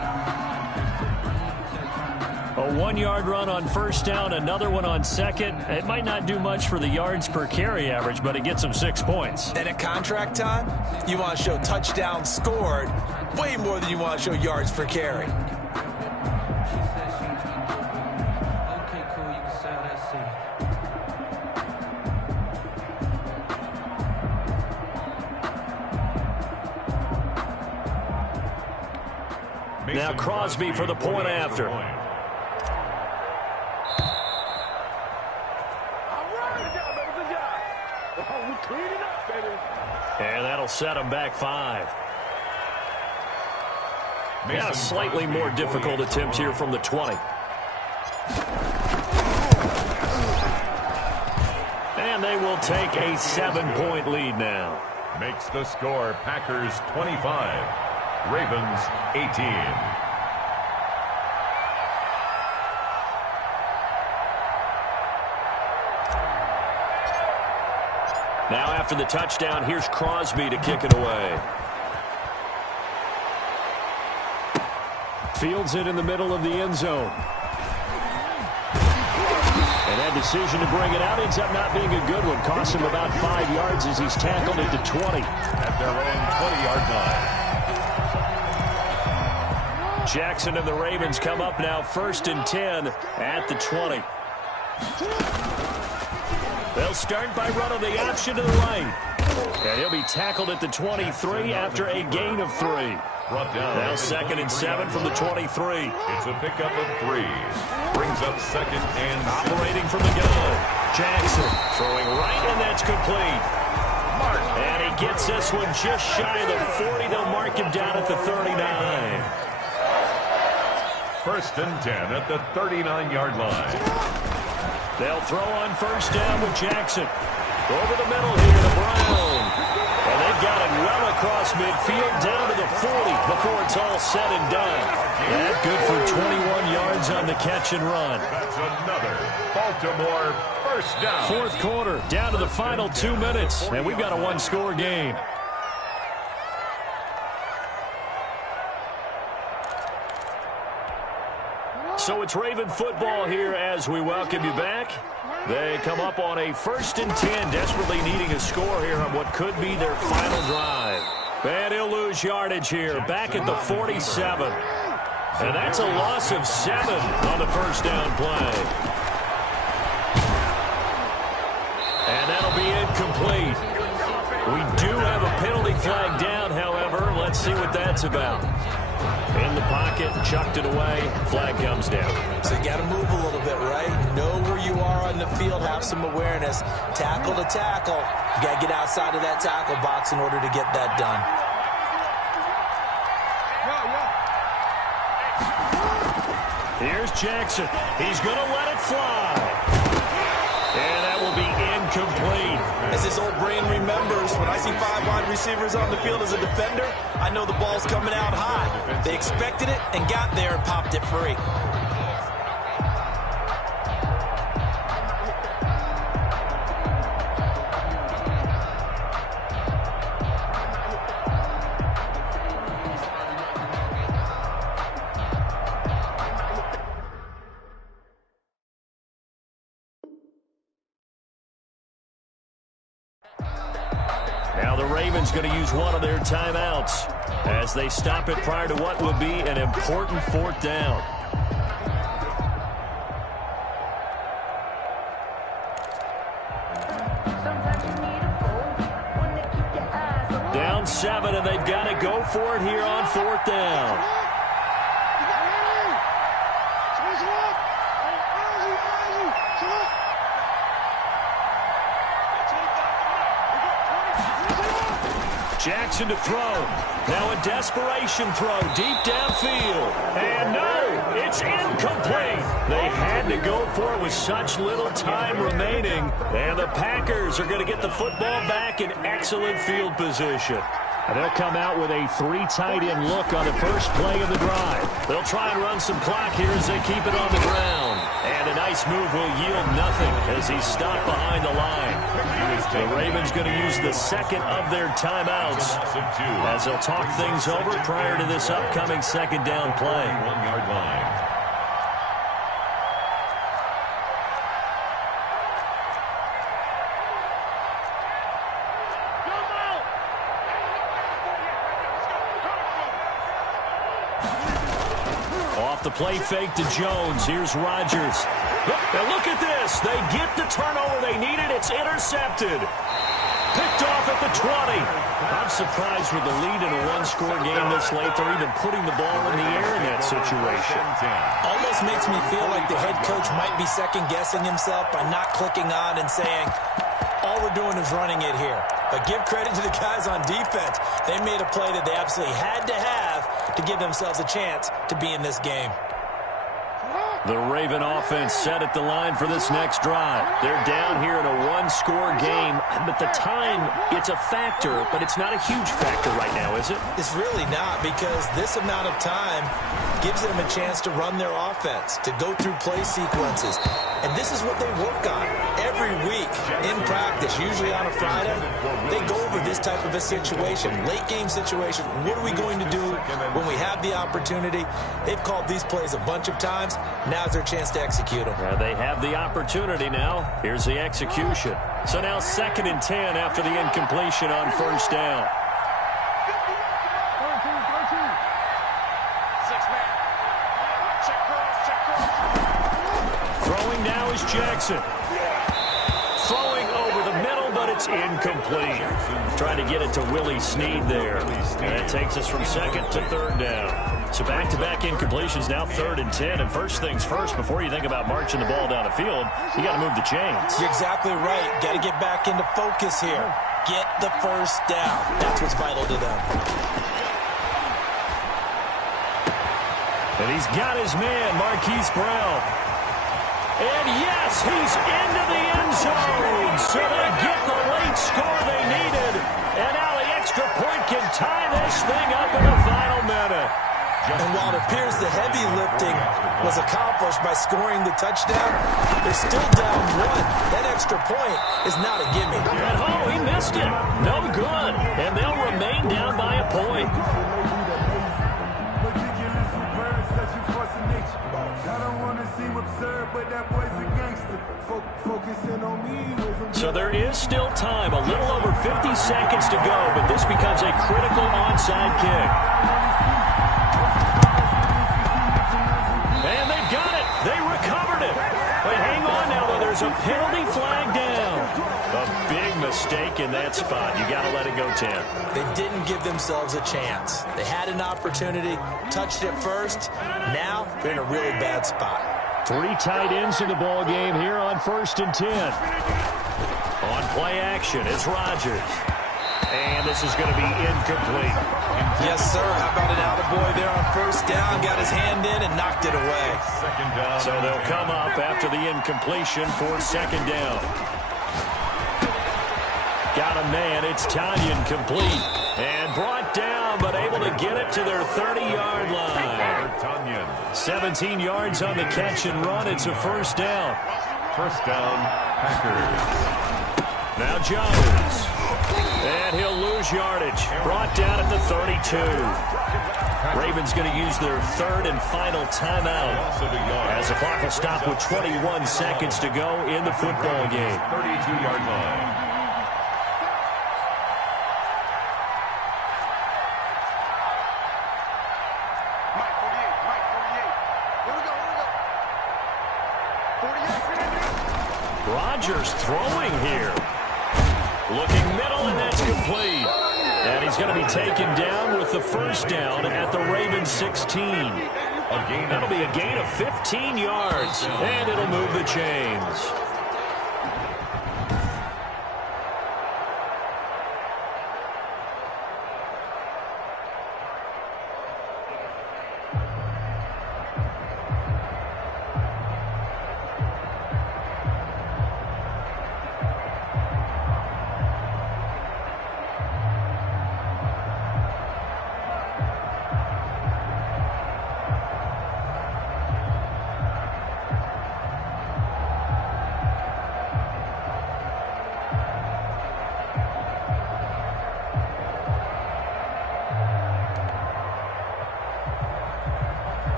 A 1-yard run on first down, another one on second. It might not do much for the yards per carry average, but it gets them 6 points. And at contract time, you want to show touchdowns scored way more than you want to show yards per carry. Now Crosby for the point after. And that'll set him back 5. Yeah, slightly more difficult attempt here from the 20. And they will take a 7-point lead now. Makes the score Packers 25, Ravens 18. Now after the touchdown, here's Crosby to kick it away. Fields it in the middle of the end zone. And that decision to bring it out ends up not being a good one. Costs him about 5 yards as he's tackled at the 20. At their own 20-yard line. Jackson and the Ravens come up now first and 10 at the 20. They'll start by running the option to the right. And he'll be tackled at the 23 after a gain of 3. Now second and 7 from the 23. It's a pickup of 3. Brings up second and operating from the gun. Jackson throwing right, and that's complete. And he gets this one just shy of the 40. They'll mark him down at the 39. First and 10 at the 39-yard line. They'll throw on first down with Jackson. Over the middle here to Brown. And they've got it well across midfield down to the 40 before it's all said and done. That good for 21 yards on the catch and run. That's another Baltimore first down. Fourth quarter, down to the final 2 minutes. And we've got a 1-score game. So it's Raven football here as we welcome you back. They come up on a first and 10, desperately needing a score here on what could be their final drive. And he'll lose yardage here, back at the 47. And that's a loss of 7 on the first down play. And that'll be incomplete. We do have a penalty flag down, however. Let's see what that's about. In the pocket, chucked it away, flag comes down. So you got to move a little bit, right? Know where you are on the field, have some awareness. Tackle to tackle. You got to get outside of that tackle box in order to get that done. Here's Jackson. He's going to let it fly. And that will be incomplete. As this old brain remembers, when I see 5 wide receivers on the field as a defender, I know the ball's coming out high. They expected it and got there and popped it free. Now the Ravens going to use one of their timeouts as they stop it prior to what will be an important 4th down. Down 7, and they've got to go for it here on 4th down. Jackson to throw. Now a desperation throw deep downfield. And no, it's incomplete. They had to go for it with such little time remaining. And the Packers are going to get the football back in excellent field position. And they'll come out with a 3 tight end look on the first play of the drive. They'll try and run some clock here as they keep it on the ground. And a nice move will yield nothing as he's stopped behind the line. The Ravens going to use the second of their timeouts as they'll talk things over prior to this upcoming 2nd down play. 1-yard line. Off the play fake to Jones. Here's Rodgers. Now look at this. They get the turnover they needed. It's intercepted. Picked off at the 20. I'm surprised with the lead in a 1-score game this late. They're even putting the ball in the air in that situation. Almost makes me feel like the head coach might be second-guessing himself by not clicking on and saying, all we're doing is running it here. But give credit to the guys on defense. They made a play that they absolutely had to have to give themselves a chance to be in this game. The Raven offense set at the line for this next drive. They're down here in a 1-score game, but the time, it's a factor, but it's not a huge factor right now, is it? It's really not, because this amount of time gives them a chance to run their offense, to go through play sequences. And this is what they work on every week in practice, usually on a Friday. They go over this type of a situation, late game situation. What are we going to do when we have the opportunity? They've called these plays a bunch of times. Now's their chance to execute them. They have the opportunity now. Here's the execution. So now 2nd and 10 after the incompletion on 1st down. Throwing now is Jackson. Throwing over the middle, but it's incomplete. Trying to get it to Willie Snead there. And that takes us from 2nd to 3rd down. So back-to-back incompletions, now 3rd and 10. And first things first, before you think about marching the ball down the field, you got to move the chains. You're exactly right. Got to get back into focus here. Get the first down. That's what's vital to them. And he's got his man, Marquise Brown. And yes, he's into the end zone. So they get the late score they needed. And now the extra point can tie this thing up in the final minute. And while it appears the heavy lifting was accomplished by scoring the touchdown, they're still down 1. That extra point is not a gimme. And oh, he missed it. No good. And they'll remain down by a point. So there is still time, a little over 50 seconds to go, but this becomes a critical onside kick. And they've got it. They recovered it. But hang on now, though. There's a penalty flag down. A big mistake in that spot. You got to let it go 10. They didn't give themselves a chance. They had an opportunity, touched it first. Now they're in a really bad spot. 3 tight ends in the ball game here on 1st and 10. On play action, it's Rodgers. And this is going to be incomplete. Yes, sir. How about an attaboy there on 1st down? Got his hand in and knocked it away. So they'll come up after the incompletion for 2nd down. one man. It's Tanyan complete. And brought down, but able to get it to their 30-yard line. 17 yards on the catch and run. It's a first down. First down, Packers. Now Jones. And he'll lose yardage. Brought down at the 32. Ravens going to use their third and final timeout as the clock will stop with 21 seconds to go in the football game. 32-yard line. Rodgers throwing here. Looking middle, and that's complete. And he's going to be taken down with the first down at the Ravens 16. That'll be a gain of 15 yards, and it'll move the chains.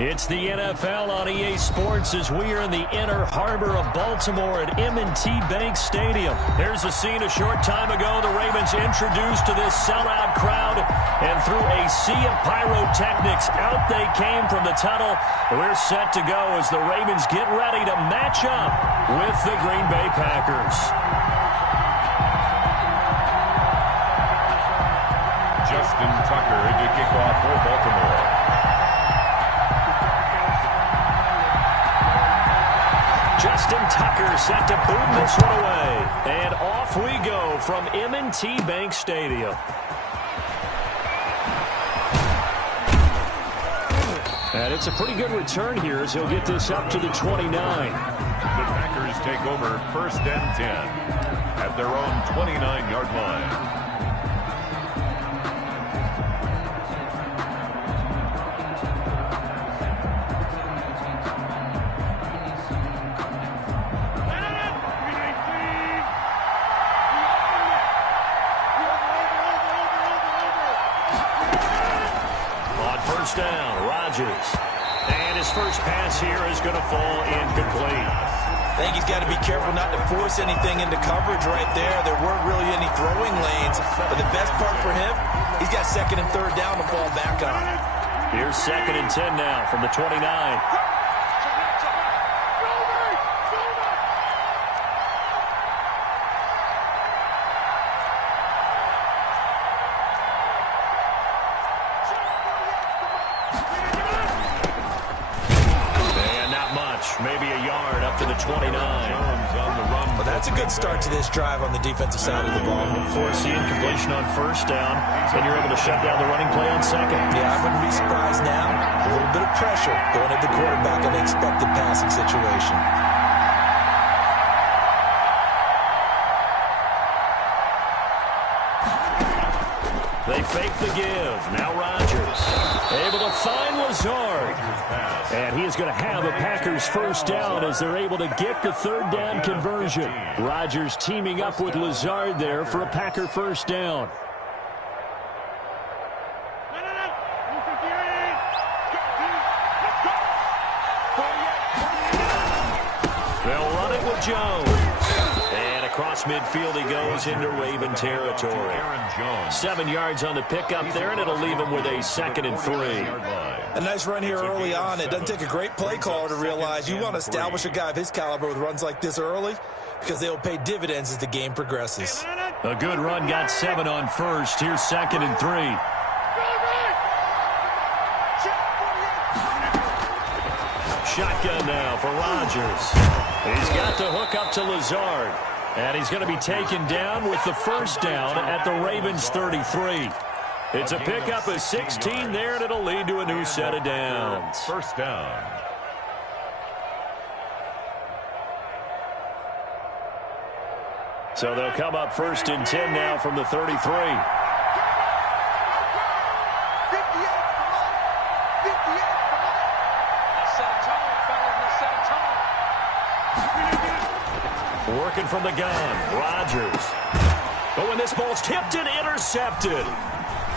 It's the NFL on EA Sports as we are in the inner harbor of Baltimore at M&T Bank Stadium. There's a scene a short time ago. The Ravens introduced to this sellout crowd, and through a sea of pyrotechnics, out they came from the tunnel. We're set to go as the Ravens get ready to match up with the Green Bay Packers. Justin Tucker to kick off for Baltimore. Justin Tucker set to boom this one away. And off we go from M&T Bank Stadium. And it's a pretty good return here as he'll get this up to the 29. The Packers take over 1st and 10 at their own 29-yard line. Down, Rodgers. And his first pass here is going to fall incomplete. I think he's got to be careful not to force anything into coverage right there. There weren't really any throwing lanes. But the best part for him, he's got 2nd and 3rd down to fall back on. Here's 2nd and 10 now from the 29. Maybe a yard up to the 29. On the run. Well, that's a good start to this drive on the defensive side of the ball. Forcing completion on 1st down, and you're able to shut down the running play on 2nd. Yeah, I wouldn't be surprised now. A little bit of pressure going at the quarterback in the expected passing situation. They fake the give. Now Rodgers able to find Lazard. And he is going to have a Packers first down as they're able to get the 3rd down conversion. Rodgers teaming up with Lazard there for a Packer first down. They'll run it with Jones. Across midfield he goes into Raven territory. 7 yards on the pickup there, and it'll leave him with a 2nd and 3. A nice run here early on. It doesn't take a great play caller to realize you want to establish a guy of his caliber with runs like this early because they'll pay dividends as the game progresses. A good run, got 7 on 1st. Here's 2nd and 3. Shotgun now for Rodgers. He's got the hook up to Lazard. And he's going to be taken down with the first down at the Ravens 33. It's a pickup of 16 there, and it'll lead to a new set of downs. First down. So they'll come up 1st and 10 now from the 33. Working from the gun, Rodgers. But when this ball's tipped and intercepted.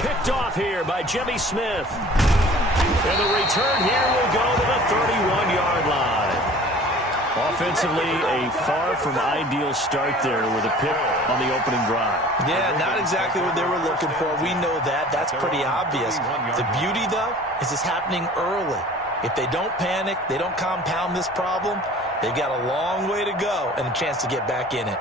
Picked off here by Jimmy Smith. And the return here will go to the 31-yard line. Offensively, a far from ideal start there with a pick on the opening drive. Yeah, not exactly what they were looking for. We know that. That's pretty obvious. The beauty, though, is it's happening early. If they don't panic, they don't compound this problem, they've got a long way to go and a chance to get back in it.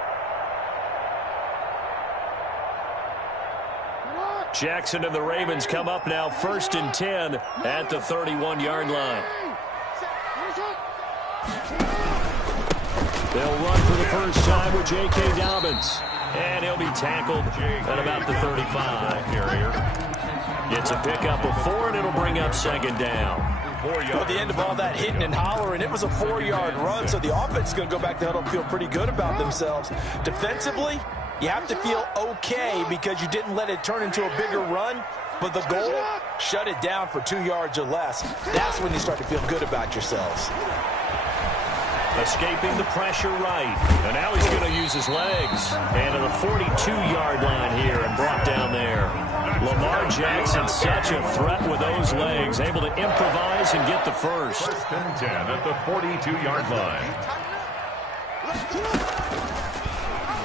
Jackson and the Ravens come up now 1st and 10 at the 31-yard line. They'll run for the first time with J.K. Dobbins. And he'll be tackled at about the 35. It's a pickup of 4, and it'll bring up 2nd down. Well, at the end of all that hitting and hollering, it was a 4-yard run, so the offense is going to go back to huddle and feel pretty good about themselves. Defensively, you have to feel okay because you didn't let it turn into a bigger run, but the goal, shut it down for 2 yards or less. That's when you start to feel good about yourselves. Escaping the pressure right. And now he's going to use his legs. And to the 42-yard line here and brought down there. Lamar Jackson, such a threat with those legs. Able to improvise and get the first. First and 10 at the 42-yard line.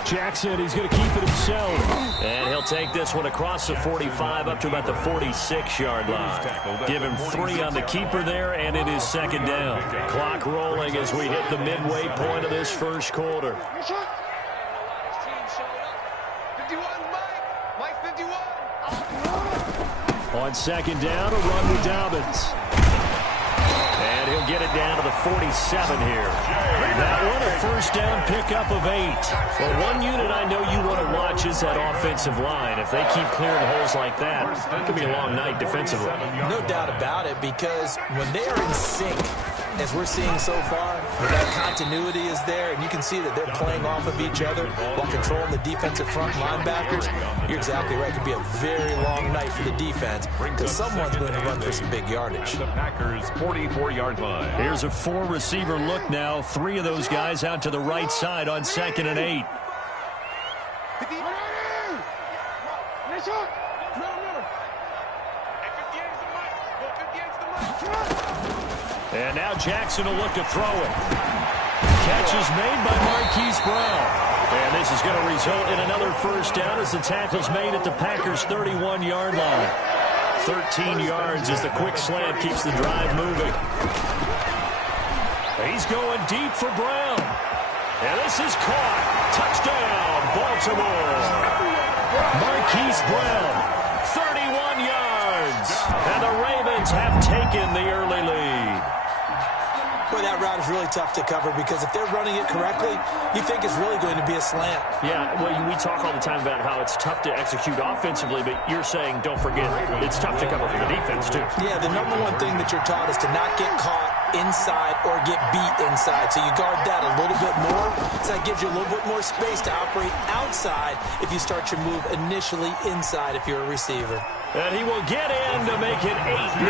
Jackson, he's going to keep it himself. And he'll take this one across the 45 up to about the 46-yard line. Give him 3 on the keeper there, and it is second down. Clock rolling as we hit the midway point of this first quarter. On second down, a run with Dobbins. And he'll get it down to the 47 here. That one, a first down pickup of 8. Well, one unit I know you want to watch is that offensive line. If they keep clearing holes like that, it could be a long night defensively. No doubt about it, because when they are in sync, as we're seeing so far, that continuity is there, and you can see that they're playing off of each other while controlling the defensive front linebackers. You're exactly right. It could be a very long night for the defense because someone's going to run for some big yardage. The Packers' 44-yard line. Here's a 4-receiver look now. 3 of those guys out to the right side on second and 8. And now Jackson will look to throw it. Catch is made by Marquise Brown. And this is going to result in another first down as the tackle's made at the Packers' 31-yard line. 13 yards as the quick slant keeps the drive moving. He's going deep for Brown. And this is caught. Touchdown, Baltimore. Marquise Brown, 31 yards. And the Ravens have taken the early lead. Boy, that route is really tough to cover because if they're running it correctly, you think it's really going to be a slant. Yeah, well, we talk all the time about how it's tough to execute offensively, but you're saying, don't forget, it's tough to cover for the defense, too. Yeah, the number one thing that you're taught is to not get caught inside or get beat inside. So you guard that a little bit more. So that gives you a little bit more space to operate outside if you start your move initially inside if you're a receiver. And he will get in to make it 8-0.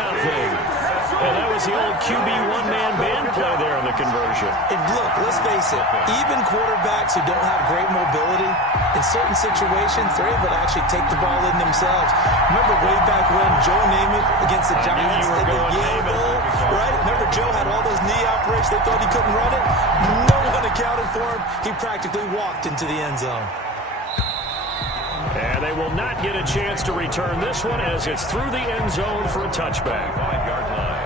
And that was the old QB one-man band play there on the conversion. And look, let's face it, even quarterbacks who don't have great mobility, in certain situations, they're able to actually take the ball in themselves. Remember way back when Joe Namath against the Giants at the Yale Bowl, right? Remember Joe had all those knee operations, they thought he couldn't run it? No one accounted for him. He practically walked into the end zone. And they will not get a chance to return this one as it's through the end zone for a touchback. 5-yard line.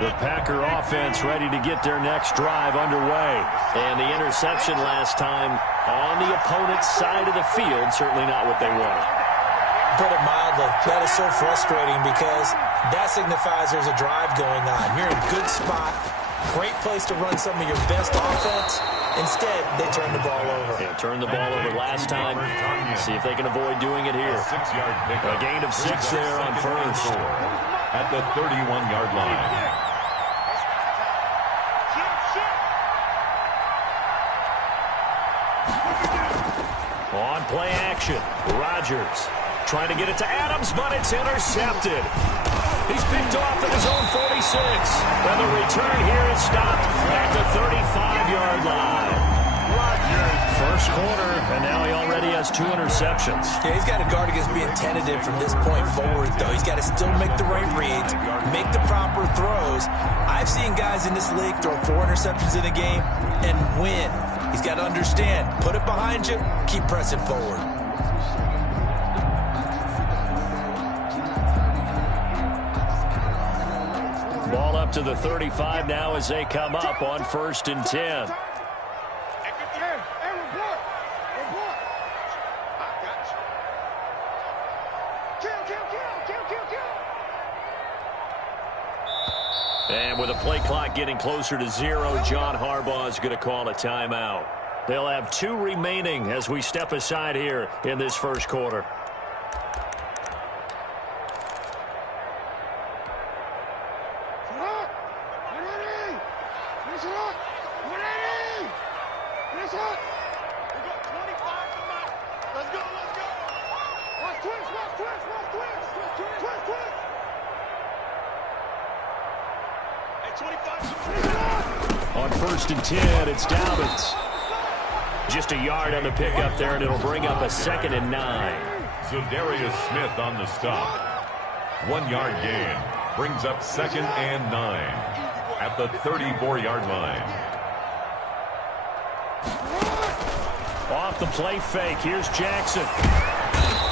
The Packer offense ready to get their next drive underway. And the interception last time on the opponent's side of the field, certainly not what they wanted. Put it mildly, that is so frustrating because that signifies there's a drive going on. You're in a good spot, great place to run some of your best offense. Instead, they turn the ball over. Yeah, turned the ball over last time. See if they can avoid doing it here. 6-yard pickup. A gain of 6 there on first. At the 31-yard line. On play action, Rodgers trying to get it to Adams, but it's intercepted. He's picked off at his own 46. And the return here is stopped at the 35-yard line. Rodgers, first quarter, and now he already has 2 interceptions. Yeah, he's got to guard against being tentative from this point forward, though. He's got to still make the right reads, make the proper throws. I've seen guys in this league throw 4 interceptions in a game and win. He's got to understand, put it behind you, keep pressing forward. Ball up to the 35 now as they come up on 1st and 10. And with the play clock getting closer to 0, John Harbaugh is going to call a timeout. They'll have 2 remaining as we step aside here in this first quarter. On 1st and 10, it's Dobbins. Just a yard on the pickup there, and it'll bring up a 2nd and 9. Za'Darius Smith on the stop. 1 yard gain. Brings up 2nd and 9 at the 34-yard line. Off the play fake. Here's Jackson.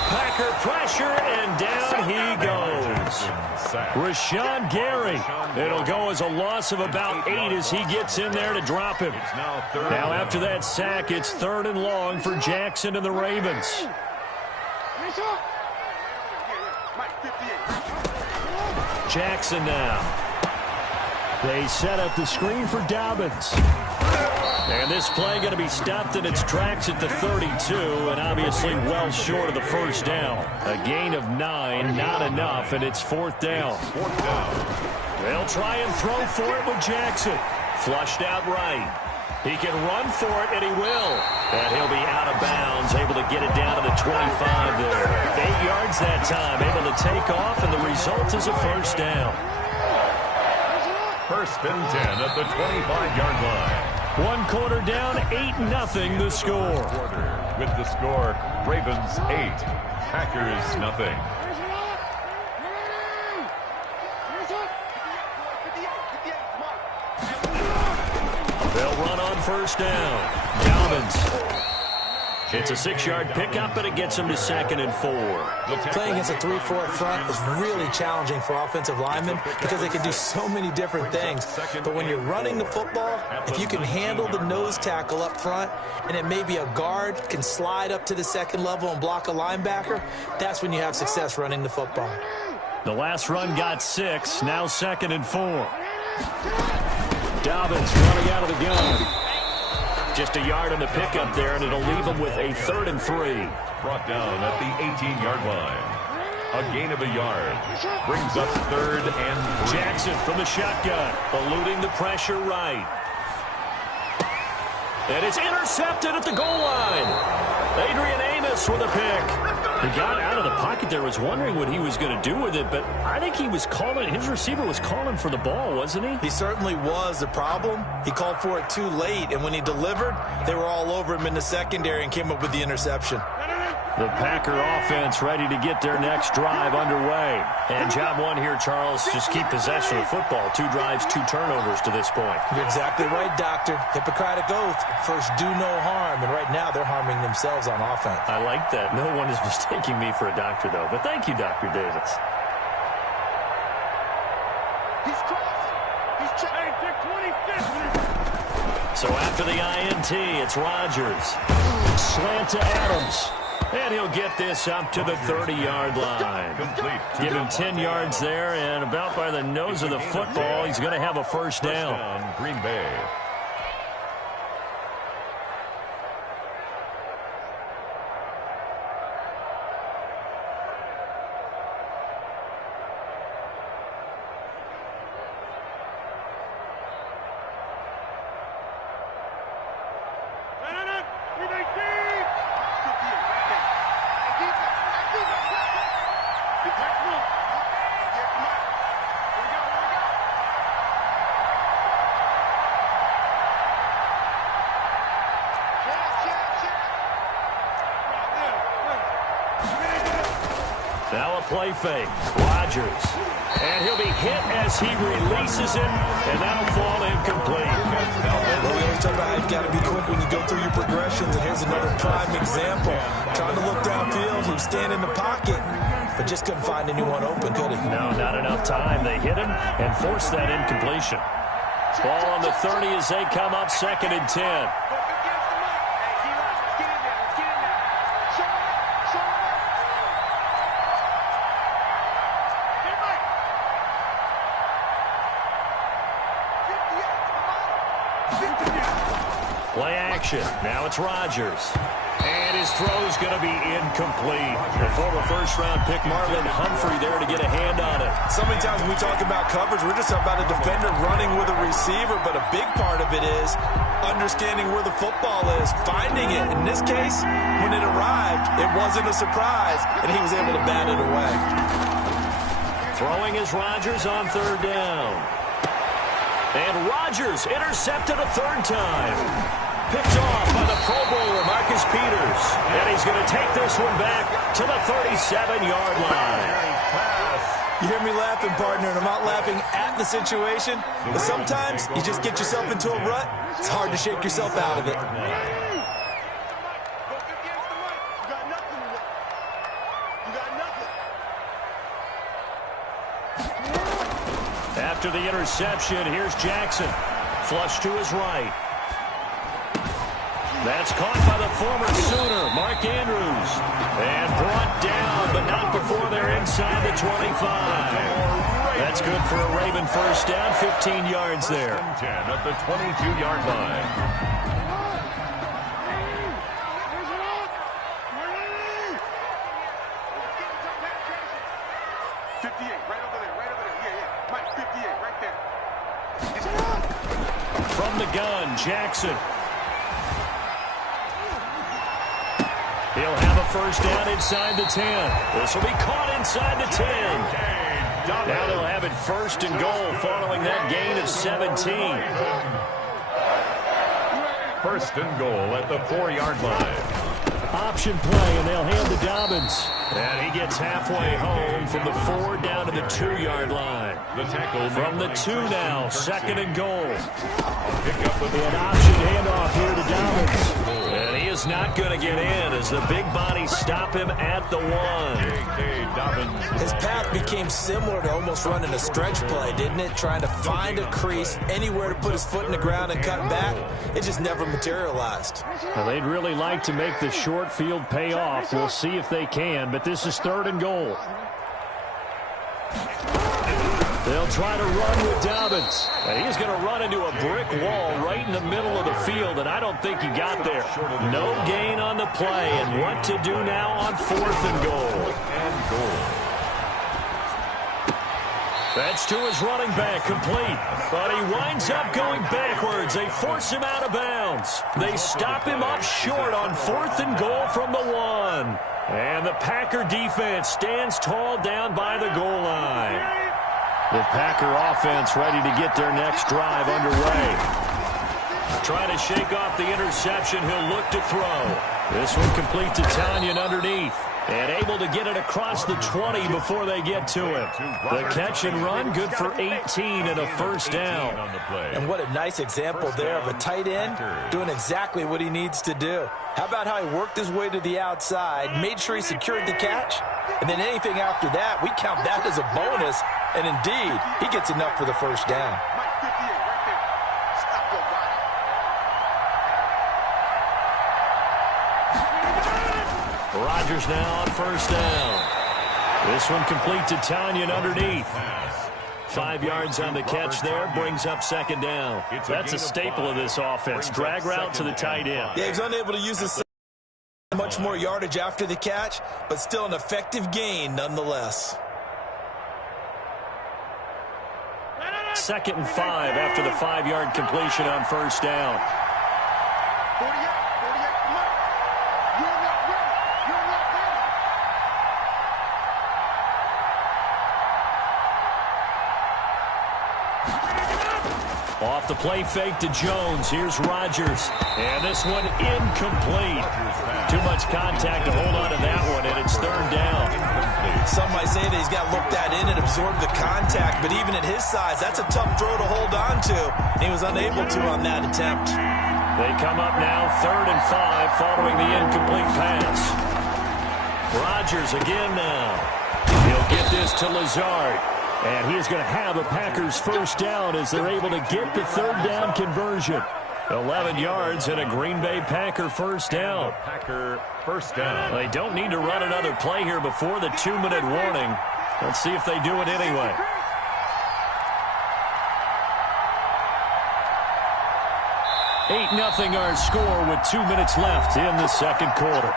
Packer pressure, and down he goes. Rashawn Gary. It'll go as a loss of about 8 as he gets in there to drop him. Now after that sack, it's 3rd and long for Jackson and the Ravens. Jackson now. They set up the screen for Dobbins. And this play going to be stopped in its tracks at the 32, and obviously well short of the first down. A gain of 9, not enough, and it's 4th down. They'll try and throw for it with Jackson. Flushed out right. He can run for it, and he will. And he'll be out of bounds, able to get it down to the 25 there. 8 yards that time, able to take off, and the result is a first down. 1st and 10 at the 25-yard line. 1 quarter down, 8-0 the score. With the score, Ravens 8, Packers nothing. They'll run on 1st down. Dobbins. It's a 6-yard pickup, but it gets him to 2nd and 4. Playing against a 3-4 front is really challenging for offensive linemen because they can do so many different things. But when you're running the football, if you can handle the nose tackle up front, and it may be a guard can slide up to the 2nd level and block a linebacker, that's when you have success running the football. The last run got 6, now 2nd and 4. Dobbins running out of the gun. Just a yard on the pickup there, and it'll leave him with a 3rd and 3. Brought down at the 18-yard line. A gain of a yard. Brings up 3rd and 3. Jackson from the shotgun, eluding the pressure right. And it's intercepted at the goal line. Adrian Amos with a pick. He got out of the pocket there, was wondering what he was going to do with it, but I think he was calling, his receiver was calling for the ball, wasn't he? He certainly was. The problem, he called for it too late, and when he delivered, they were all over him in the secondary and came up with the interception. The Packer offense ready to get their next drive underway. And job 1 here, Charles, just keep possession of the football. 2 drives, 2 turnovers to this point. You're exactly right, Doctor. Hippocratic oath, first do no harm. And right now they're harming themselves on offense. I like that. No one is mistaking me for a doctor, though. But thank you, Dr. Davis. He's crossing. He's checking. 25th. So after the INT, it's Rodgers. Slant to Adams. And he'll get this up to the 30-yard line. Give him 10 yards there, and about by the nose of the football, he's going to have a first down. Green Bay. Now a play fake. Rodgers. And he'll be hit as he releases him, and that'll fall incomplete. Well, we always talk about how you've got to be quick when you go through your progressions, and here's another prime example. Trying to look downfield, he was standing in the pocket, but just couldn't find anyone open, could he? No, not enough time. They hit him and forced that incompletion. Ball on the 30 as they come up 2nd and 10. Play action. Now it's Rodgers. And his throw's going to be incomplete. The former first-round pick Marlon Humphrey there to get a hand on it. So many times when we talk about coverage, we're just about a defender running with a receiver, but a big part of it is understanding where the football is, finding it. In this this case, when it arrived, it wasn't a surprise, and he was able to bat it away. Throwing is Rodgers on third down. And Rodgers intercepted a third time. Picked off by the Pro Bowler, Marcus Peters. And he's going to take this one back to the 37-yard line. You hear me laughing, partner, and I'm not laughing at the situation, but sometimes you just get yourself into a rut. It's hard to shake yourself out of it. After the interception, here's Jackson. Flush to his right. That's caught by the former Sooner, Mark Andrews. And brought down, but not before they're inside the 25. That's good for a Raven first down, 15 yards there. 10 at the 22-yard line. From the gun, Jackson. He'll have a first down inside the 10. This will be caught inside the 10. Now they'll have it first and goal following that gain of 17. First and goal at the 4-yard line. Option play, and they'll hand to Dobbins. And he gets halfway home from the 4 down to the 2-yard line. The tackle from the 2 now, second and goal. Pick up with an option handoff here to Dobbins. And he is not going to get in as the big body stop him at the 1. His path became similar to almost running a stretch play, didn't it? Trying to find a crease, anywhere to put his foot in the ground and cut back. It just never materialized. Well, they'd really like to make the short field pay off. We'll see if they can, but this is third and goal. They'll try to run with Dobbins. And he's going to run into a brick wall right in the middle of the field, and I don't think he got there. No gain on the play, and what to do now on fourth and goal. That's to his running back, complete. But he winds up going backwards. They force him out of bounds. They stop him up short on fourth and goal from the 1. And the Packer defense stands tall down by the goal line. The Packer offense ready to get their next drive underway. Trying to shake off the interception, he'll look to throw. This one complete to Tanyan underneath. And able to get it across the 20 before they get to him. The catch and run, good for 18 and a first down. And what a nice example there of a tight end doing exactly what he needs to do. How about how he worked his way to the outside, made sure he secured the catch, and then anything after that, we count that as a bonus. And indeed, he gets enough for the first down. Rodgers now on first down. This one complete to Tanyan underneath. 5 yards on the catch there, brings up second down. That's a staple of this offense. Drag route to the tight end. Yeah, he's unable to use this much more yardage after the catch, but still an effective gain nonetheless. 2nd and 5 after the 5-yard completion on first down. Off the play fake to Jones. Here's Rodgers. And this one incomplete. Too much contact to hold on to that one, and it's third down. Some might say that he's got to look that in and absorb the contact, but even at his size, that's a tough throw to hold on to. And he was unable to on that attempt. They come up now 3rd and 5 following the incomplete pass. Rodgers again now. He'll get this to Lazard. And he is going to have a Packers first down as they're able to get the third down conversion. 11 yards and a Green Bay Packer first down. Packer first down. They don't need to run another play here before the 2-minute warning. Let's see if they do it anyway. Eight 0 our score with 2 minutes left in the second quarter.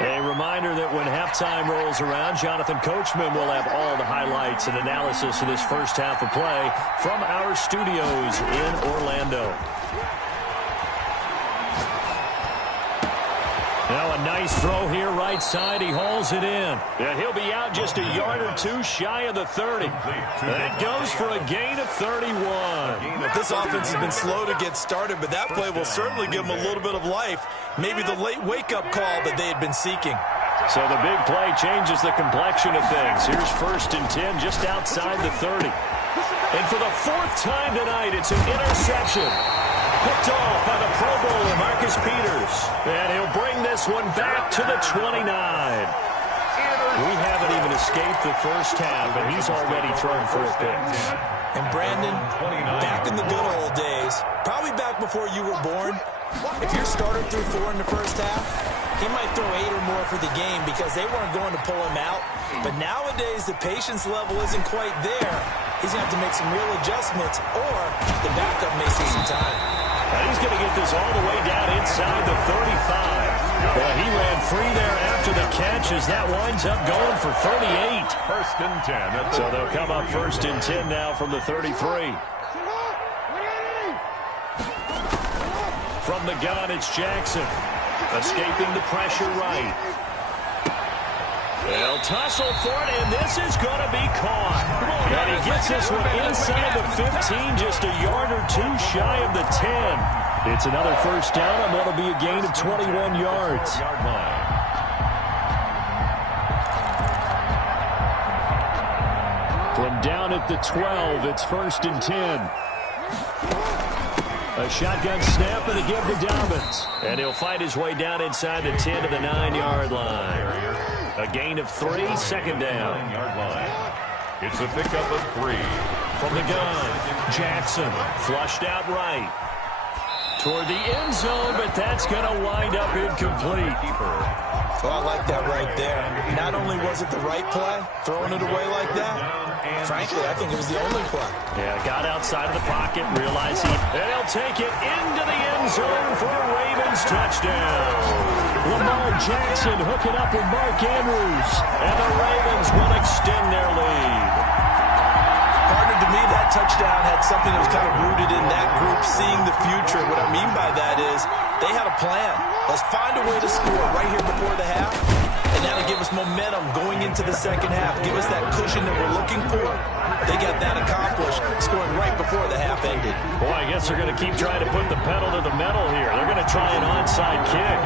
A reminder that when half halftime rolls around, Jonathan Coachman will have all the highlights and analysis of this first half of play from our studios in Orlando. Now a nice throw here right side. He hauls it in. And he'll be out just a yard or two shy of the 30. That goes for a gain of 31. This offense has been slow to get started, but that play will certainly give them a little bit of life. Maybe the late wake-up call that they had been seeking. So the big play changes the complexion of things. Here's 1st and 10 just outside the 30. And for the 4th time tonight, it's an interception. Picked off by the Pro Bowler, Marcus Peters. And he'll bring this one back to the 29. We haven't even escaped the first half, and he's already thrown 4 picks. And Brandon, back in the good old days, probably back before you were born, if your starter threw 4 in the first half, he might throw 8 or more for the game because they weren't going to pull him out. But nowadays, the patience level isn't quite there. He's going to have to make some real adjustments, or the backup may see some time. And he's going to get this all the way down inside the 35. Well, he ran free there after the catch as that winds up going for 38. 1st and 10. So they'll come up 1st and 10 now from the 33. From the gun, it's Jackson. Escaping the pressure right. They'll tussle for it, and this is going to be caught. And he gets this one inside the 15, just a yard or two shy of the 10. It's another 1st down, and that'll be a gain of 21 yards. From down at the 12, it's 1st and 10. A shotgun snap and a give to Dobbins. And he'll fight his way down inside the 10 to the 9-yard line. A gain of 3, 2nd down. It's a pickup of 3. From the gun, Jackson flushed out right. Toward the end zone, but that's going to wind up incomplete. Well, I like that right there. Not only was it the right play, throwing it away like that, frankly, I think it was the only play. Yeah, got outside of the pocket, realized and he'll take it into the end zone for a Ravens touchdown. Lamar Jackson hooking up with Mark Andrews, and the Ravens will extend their lead. Partner, to me, that touchdown had something that was kind of rooted in that group seeing the future. What I mean by that is they had a plan. Let's find a way to score right here before the half, and that'll give us momentum going into the 2nd half. Give us that cushion that we're looking for. They got that accomplished, scoring right before the half ended. Boy, I guess they're going to keep trying to put the pedal to the metal here. They're going to try an onside kick.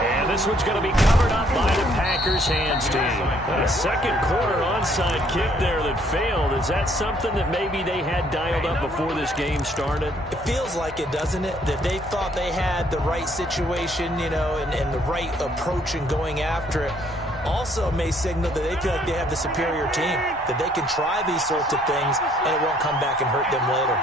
And this one's going to be covered up by the Packers hands team. A 2nd quarter onside kick there that failed. Is that something that maybe they had dialed up before this game started? It feels like it, doesn't it? That they thought they had the right situation, you know, and the right approach in going after it. Also may signal that they feel like they have the superior team, that they can try these sorts of things and it won't come back and hurt them later.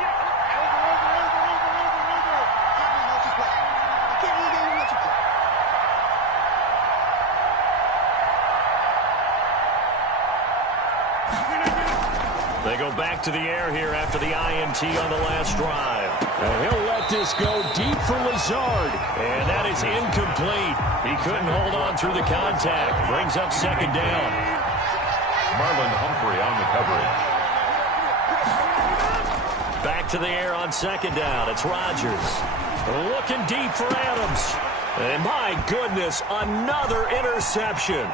They go back to the air here after the INT on the last drive. And he'll let this go deep for Lazard. And that is incomplete. He couldn't hold on through the contact. Brings up 2nd down. Marlon Humphrey on the coverage. Back to the air on 2nd down. It's Rodgers. Looking deep for Adams. And my goodness, another interception.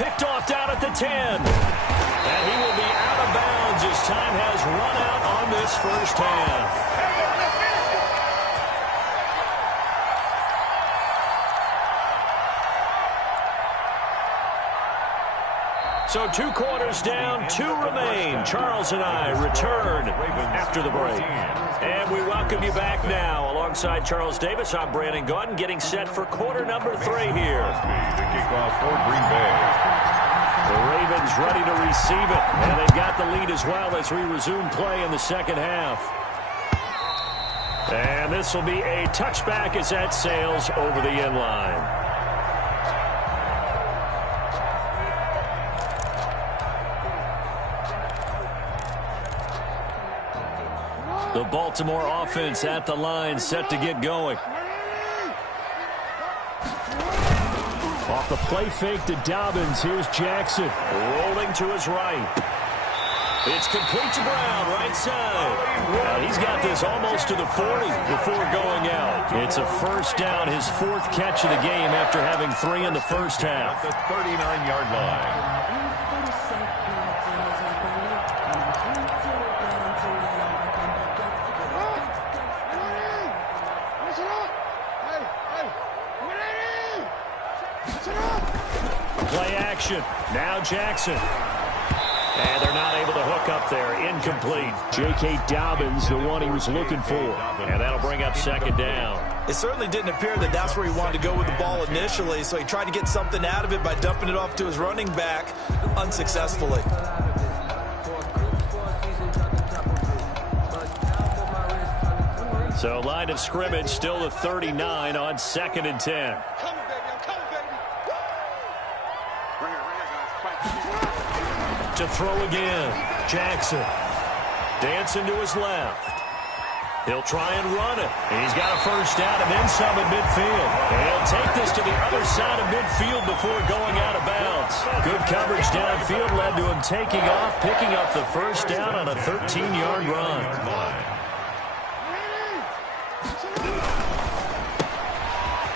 Picked off down at the 10. And he will be out of bounds as time has run out on this first half. So 2 quarters down, 2 remain. Charles and I return after the break. And we welcome you back now. Alongside Charles Davis, I'm Brandon Gaudin, getting set for quarter number 3 here. The kickoff for Green Bay. The Ravens ready to receive it, and they've got the lead as well as we resume play in the 2nd half. And this will be a touchback as that sails over the end line. The Baltimore offense at the line, set to get going. The play fake to Dobbins. Here's Jackson rolling to his right. It's complete to Brown, right side. Now he's got this almost to the 40 before going out. It's a first down, his fourth catch of the game after having 3 in the first half. At the 39-yard line. Play action. Now Jackson. And they're not able to hook up there. Incomplete. J.K. Dobbins, the one he was looking for. And that'll bring up second down. It certainly didn't appear that that's where he wanted to go with the ball initially, so he tried to get something out of it by dumping it off to his running back unsuccessfully. So line of scrimmage still the 39 on 2nd and 10. To throw again. Jackson. Dancing to his left. He'll try and run it. And he's got a first down and then some at midfield. And he'll take this to the other side of midfield before going out of bounds. Good coverage downfield led to him taking off, picking up the first down on a 13-yard run.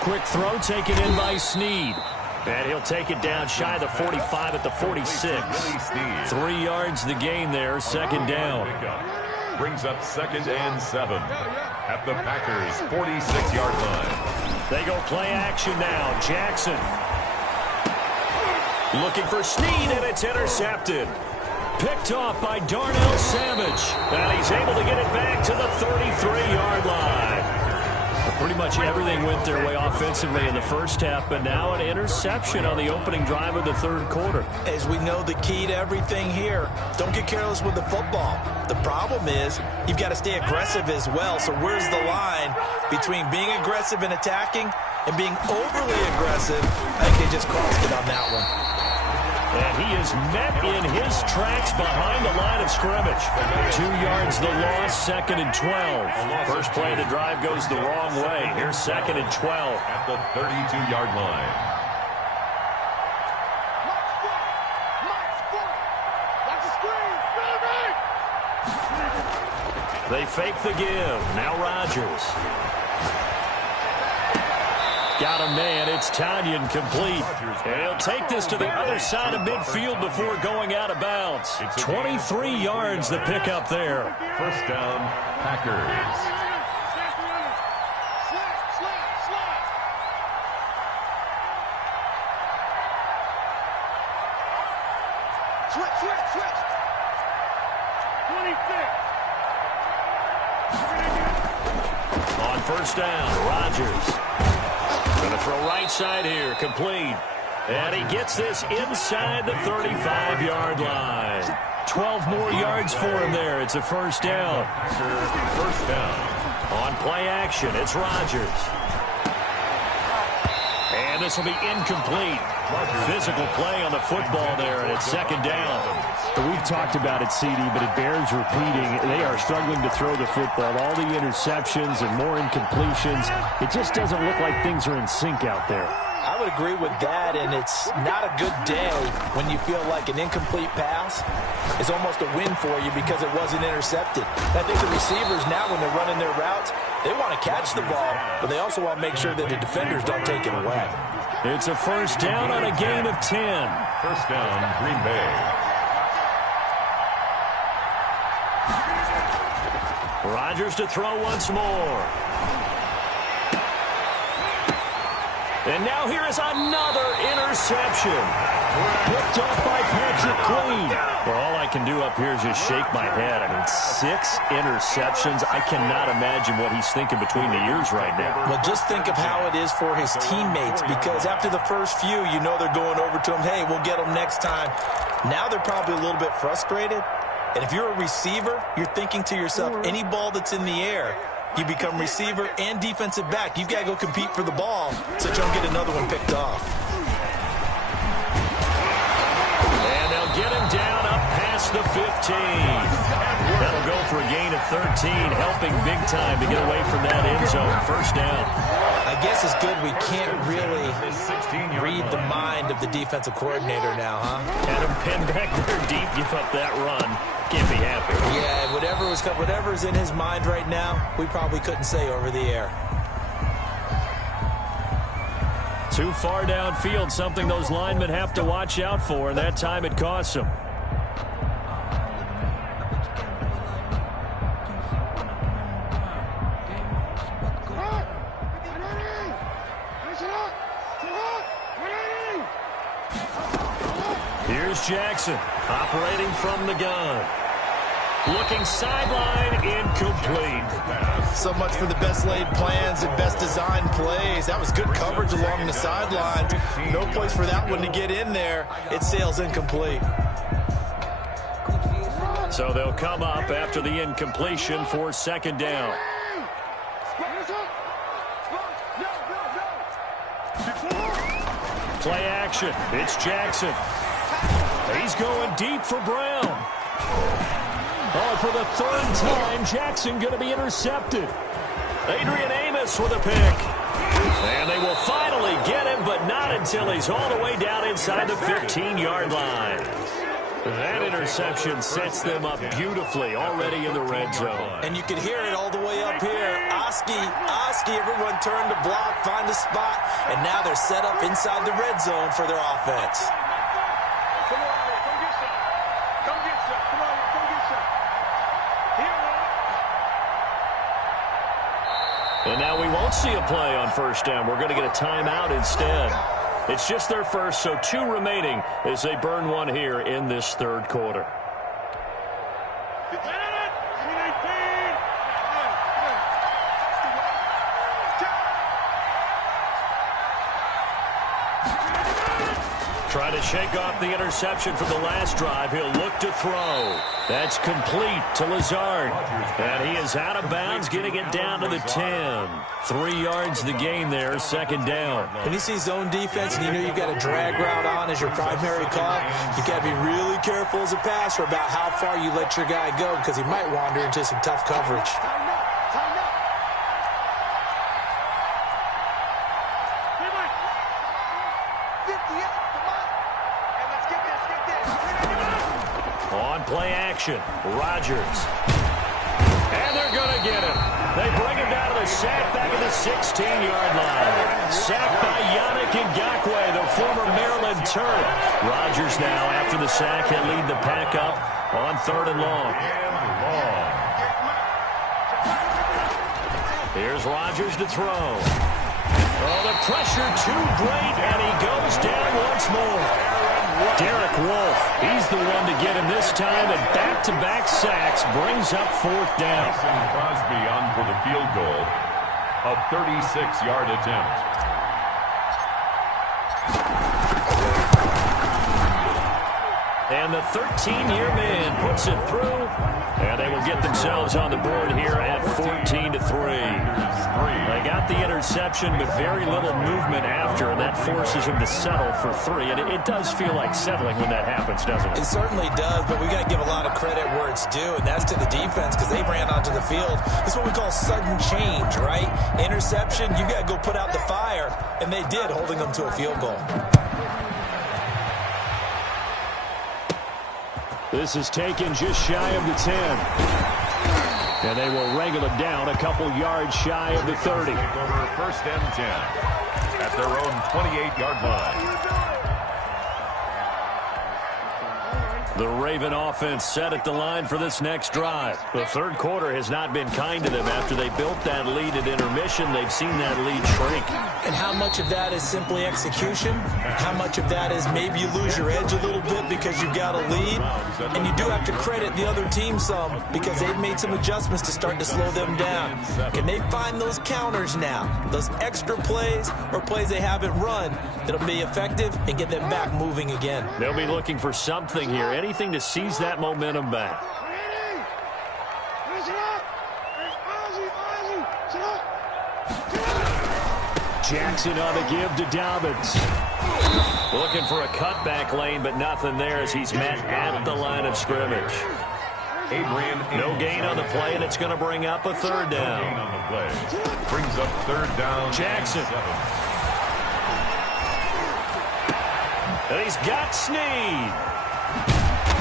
Quick throw taken in by Snead. And he'll take it down shy of the 45 at the 46. 3 yards the gain there, second down. Brings up 2nd and 7 at the Packers' 46-yard line. They go play action now. Jackson. Looking for Snead, and it's intercepted. Picked off by Darnell Savage. And he's able to get it back to the 33-yard line. Pretty much everything went their way offensively in the first half, but now an interception on the opening drive of the third quarter. As we know, the key to everything here, don't get careless with the football. The problem is you've got to stay aggressive as well. So where's the line between being aggressive and attacking and being overly aggressive? I think they just crossed it on that one. And he is met in his tracks behind the line of scrimmage. 2 yards the loss, 2nd and 12. First play of the drive goes the wrong way. Here's 2nd and 12. At the 32-yard line. They fake the give. Now Rodgers. Got a man. It's Tanyan complete. And he'll take this to the other side of midfield before going out of bounds. 23 yards the pickup there. First down, Packers. Switch. 26. On first down, Rodgers. Going to throw right side here, complete. And he gets this inside the 35-yard line. 12 more yards for him there. It's a first down. First down. On play action, it's Rodgers. And this will be incomplete. Physical play on the football there, and it's second down. We've talked about it, CD, but it bears repeating. They are struggling to throw the football. All the interceptions and more incompletions. It just doesn't look like things are in sync out there. I would agree with that, and it's not a good day when you feel like an incomplete pass is almost a win for you because it wasn't intercepted. I think the receivers now, when they're running their routes, they want to catch the ball, but they also want to make sure that the defenders don't take it away. It's a first down on a gain of 10. First down, Green Bay. Rodgers to throw once more. And now here is another interception. Picked off by Patrick Queen. Well, all I can do up here is just shake my head. I mean, 6 interceptions. I cannot imagine what he's thinking between the ears right now. Well, just think of how it is for his teammates, because after the first few, you know they're going over to him, hey, we'll get them next time. Now they're probably a little bit frustrated. And if you're a receiver, you're thinking to yourself, any ball that's in the air, you become receiver and defensive back. You've got to go compete for the ball so you don't get another one picked off. And they'll get him down up past the 15. That'll go for a gain of 13, helping big time to get away from that end zone. First down. I guess it's good we can't really read the mind of the defensive coordinator now, huh? Had him pinned back there deep, give up that run. Can't be happy. Yeah, whatever's in his mind right now, we probably couldn't say over the air. Too far downfield, something those linemen have to watch out for, and that time it costs them. Here's Jackson, operating from the gun. Looking sideline, incomplete. So much for the best laid plans and best designed plays. That was good coverage along the sideline. No place for that one to get in there. It sails incomplete. So they'll come up after the incompletion for second down. Play action. It's Jackson. He's going deep for Brown. Oh, for the third time, Jackson going to be intercepted. Adrian Amos with a pick. And they will finally get him, but not until he's all the way down inside the 15-yard line. That interception sets them up beautifully already in the red zone. And you can hear it all the way up here. Oski, everyone turned to block, find a spot, and now they're set up inside the red zone for their offense. And now we won't see a play on first down. We're going to get a timeout instead. It's just their first, so 2 remaining as they burn one here in this third quarter. Trying to shake off the interception from the last drive. He'll look to throw. That's complete to Lazard. And he is out of bounds, getting it down to the 10. 3 yards the gain there, second down. When you see zone defense and you know you've got a drag route on as your primary call, you've got to be really careful as a passer about how far you let your guy go because he might wander into some tough coverage. Play action. Rodgers. And they're going to get him. They bring him down to the sack back at the 16-yard line. Sacked by Yannick Ngakoue, the former Maryland Terp. Rodgers now, after the sack, he'll lead the pack up on 3rd and long. Here's Rodgers to throw. Oh, the pressure too great, and he goes down once more. Derek Wolfe, he's the one to get him this time, and back-to-back sacks brings up 4th down. Crosby on for the field goal, a 36-yard attempt. And the 13-year man puts it through, and they will get themselves on the board here at 14-3. They got the interception, but very little movement after, and that forces them to settle for 3. And it does feel like settling when that happens, doesn't it? It certainly does, but we got to give a lot of credit where it's due, and that's to the defense because they ran onto the field. It's what we call sudden change, right? Interception, you got to go put out the fire, and they did, holding them to a field goal. This is taken just shy of the 10. And they will wrangle him down a couple yards shy of the 30. Over 1st and 10 at their own 28-yard line. The Raven offense set at the line for this next drive. The third quarter has not been kind to them. After they built that lead at intermission, they've seen that lead shrink. And how much of that is simply execution? How much of that is maybe you lose your edge a little bit because you've got a lead? And you do have to credit the other team some because they've made some adjustments to start to slow them down. Can they find those counters now? Those extra plays or plays they haven't run that'll be effective and get them back moving again? They'll be looking for something here. Anything to seize that momentum back. Jackson on the give to Dobbins. Looking for a cutback lane, but nothing there as he's met at the line of scrimmage. No gain on the play, and it's going to bring up a third down. No gain on the play. Brings up third down. Jackson. And he's got Snead.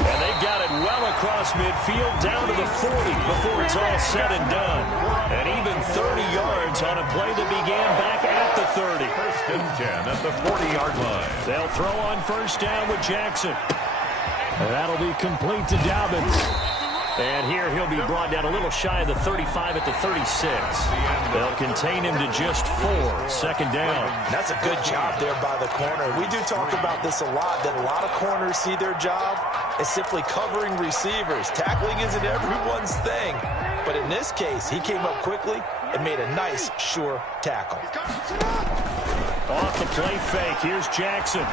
And they've got it well across midfield down to the 40 before it's all said and done. And even 30 yards on a play that began back at the 30. First and 10 at the 40-yard line. They'll throw on first down with Jackson. And that'll be complete to Dobbins. And here he'll be brought down a little shy of the 35 at the 36. They'll contain him to just 4. Second down. That's a good job there by the corner. We do talk about this a lot, that a lot of corners see their job as simply covering receivers. Tackling isn't everyone's thing. But in this case, he came up quickly and made a nice, sure tackle. Off the play fake, here's Jackson.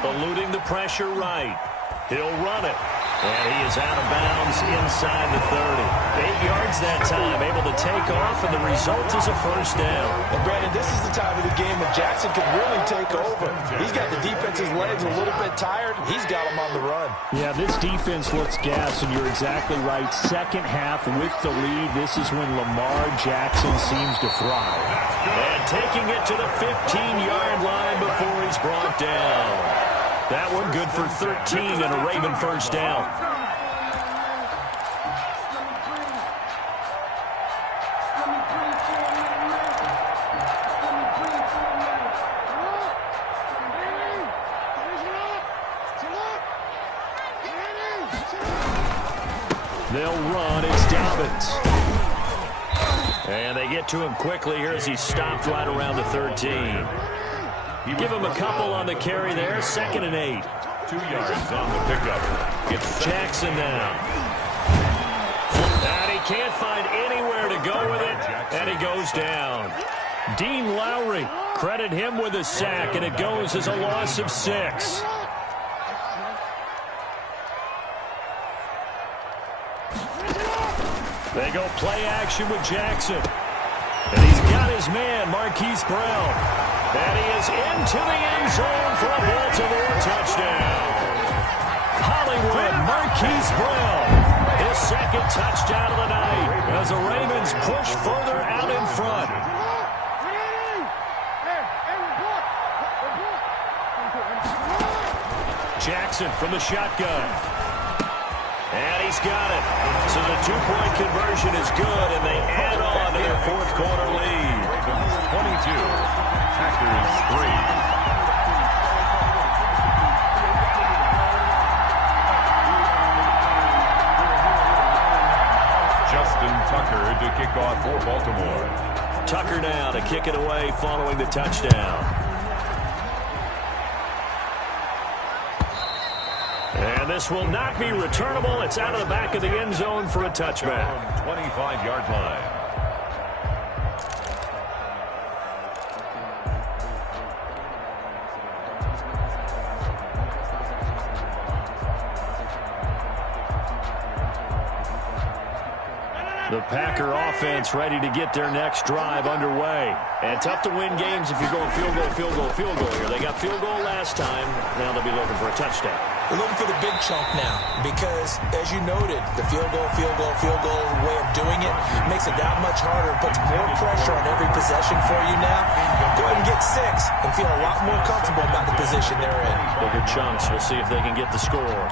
Eluding the pressure right. He'll run it. And he is out of bounds inside the 30. 8 yards that time, able to take off, and the result is a first down. And Brandon, this is the time of the game when Jackson can really take over. He's got the defense's legs a little bit tired. He's got them on the run. Yeah, this defense looks gassed, and you're exactly right. Second half with the lead, this is when Lamar Jackson seems to thrive. And taking it to the 15-yard line before he's brought down. That one good for 13 and a Raven first down. They'll run. It's Dobbins. And they get to him quickly here as he stopped right around the 13. Give him a couple on the carry there. Second and 8. 2 yards on the pickup. It's Jackson now. And he can't find anywhere to go with it. And he goes down. Dean Lowry, credit him with a sack, and it goes as a loss of 6. They go play action with Jackson. And he's got his man, Marquise Brown. And he is into the end zone for a Baltimore touchdown. Hollywood, Marquise Brown, his second touchdown of the night as the Ravens push further out in front. Jackson from the shotgun. And he's got it. So the two-point conversion is good, and they add on to their fourth quarter lead. Ravens 22. Packers 3. Justin Tucker to kick off for Baltimore. Tucker now to kick it away following the touchdown. And this will not be returnable. It's out of the back of the end zone for a touchback. 25-yard line. The Packer offense ready to get their next drive underway. And tough to win games if you're going field goal, field goal, field goal here. They got field goal last time. Now they'll be looking for a touchdown. They're looking for the big chunk now because, as you noted, the field goal way of doing it makes it that much harder, puts more pressure on every possession for you now. Go ahead and get 6 and feel a lot more comfortable about the position they're in. Bigger chunks. We'll see if they can get the score.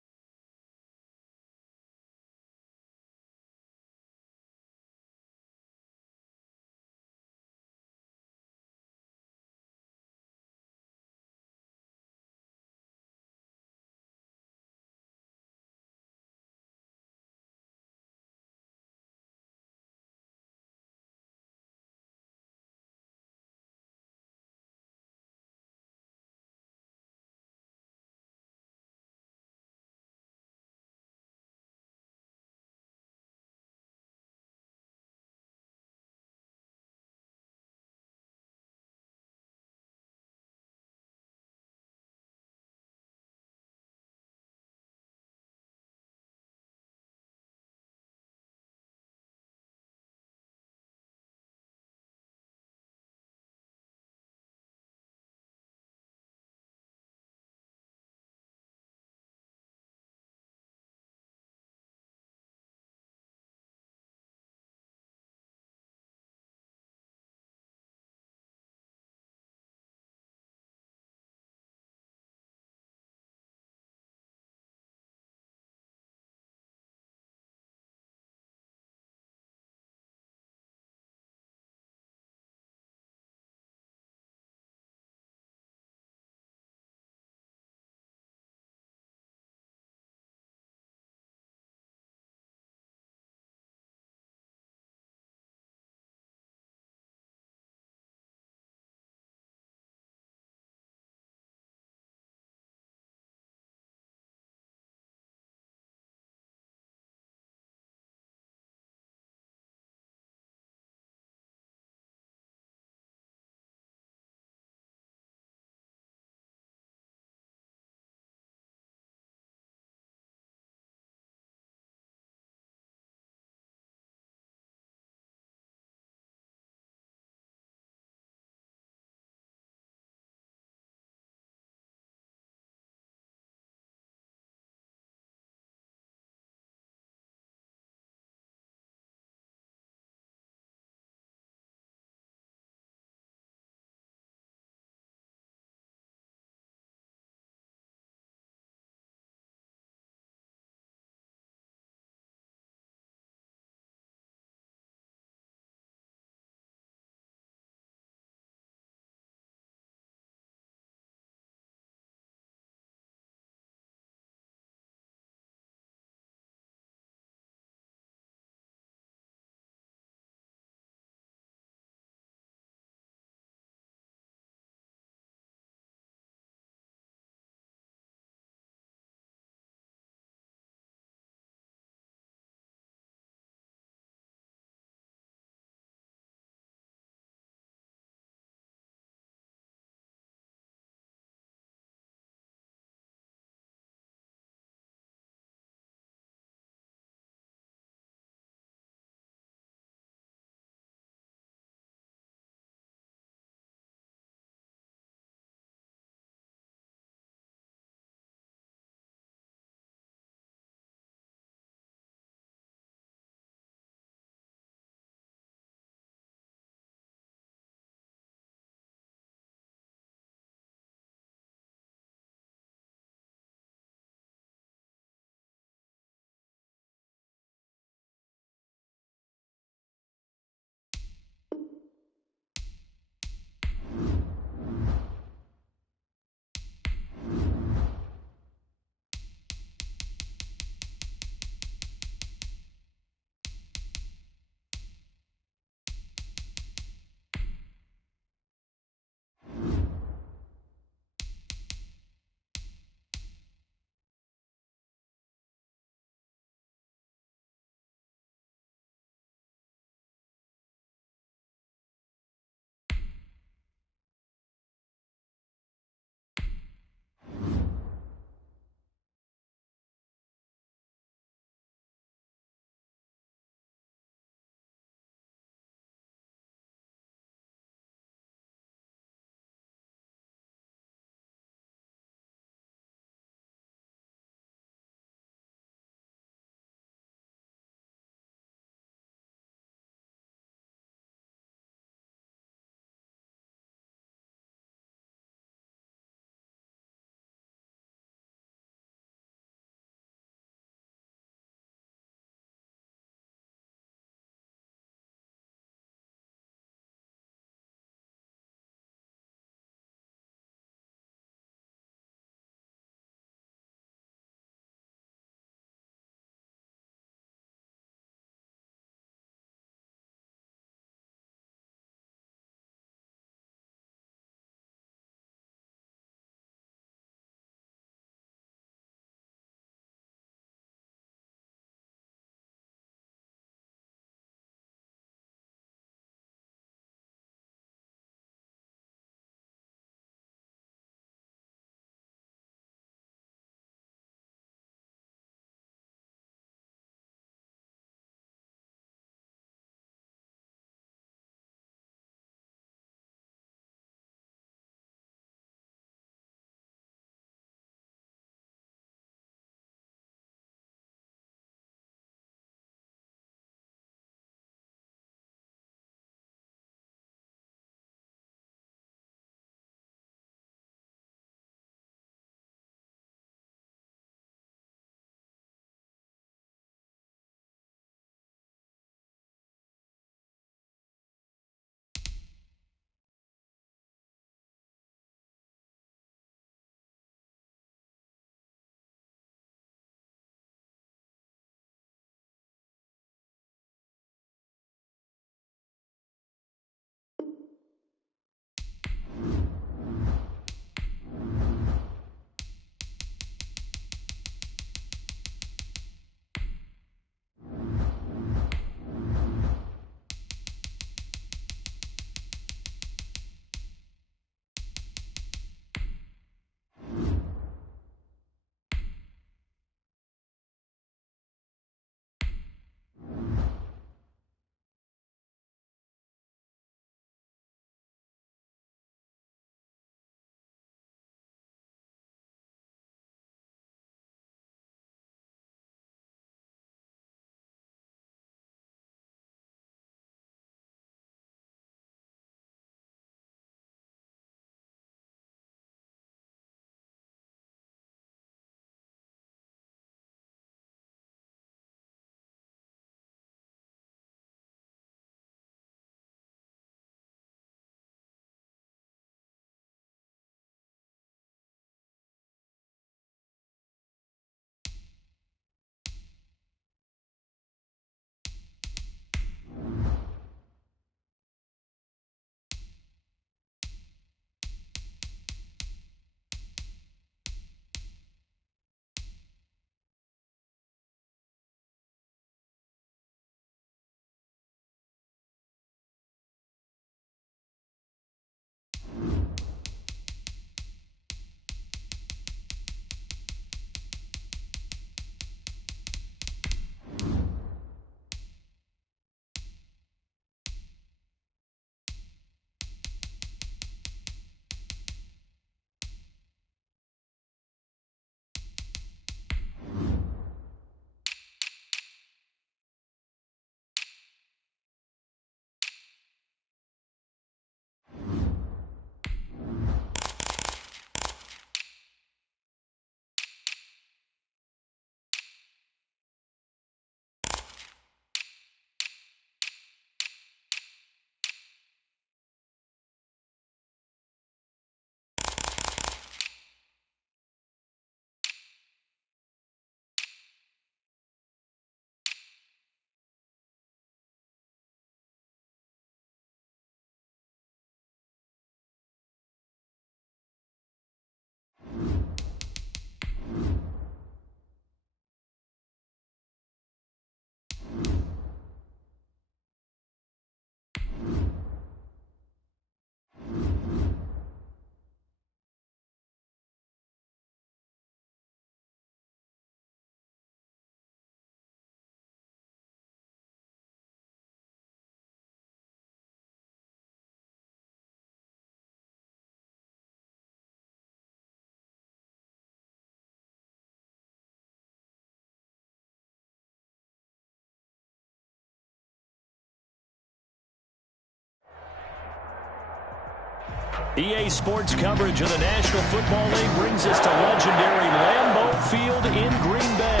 EA Sports coverage of the National Football League brings us to legendary Lambeau Field in Green Bay.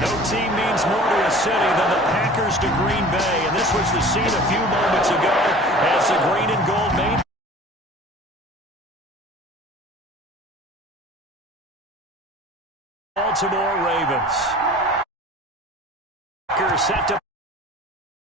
No team means more to a city than the Packers to Green Bay, and this was the scene a few moments ago as the green and gold made Baltimore Ravens. Set to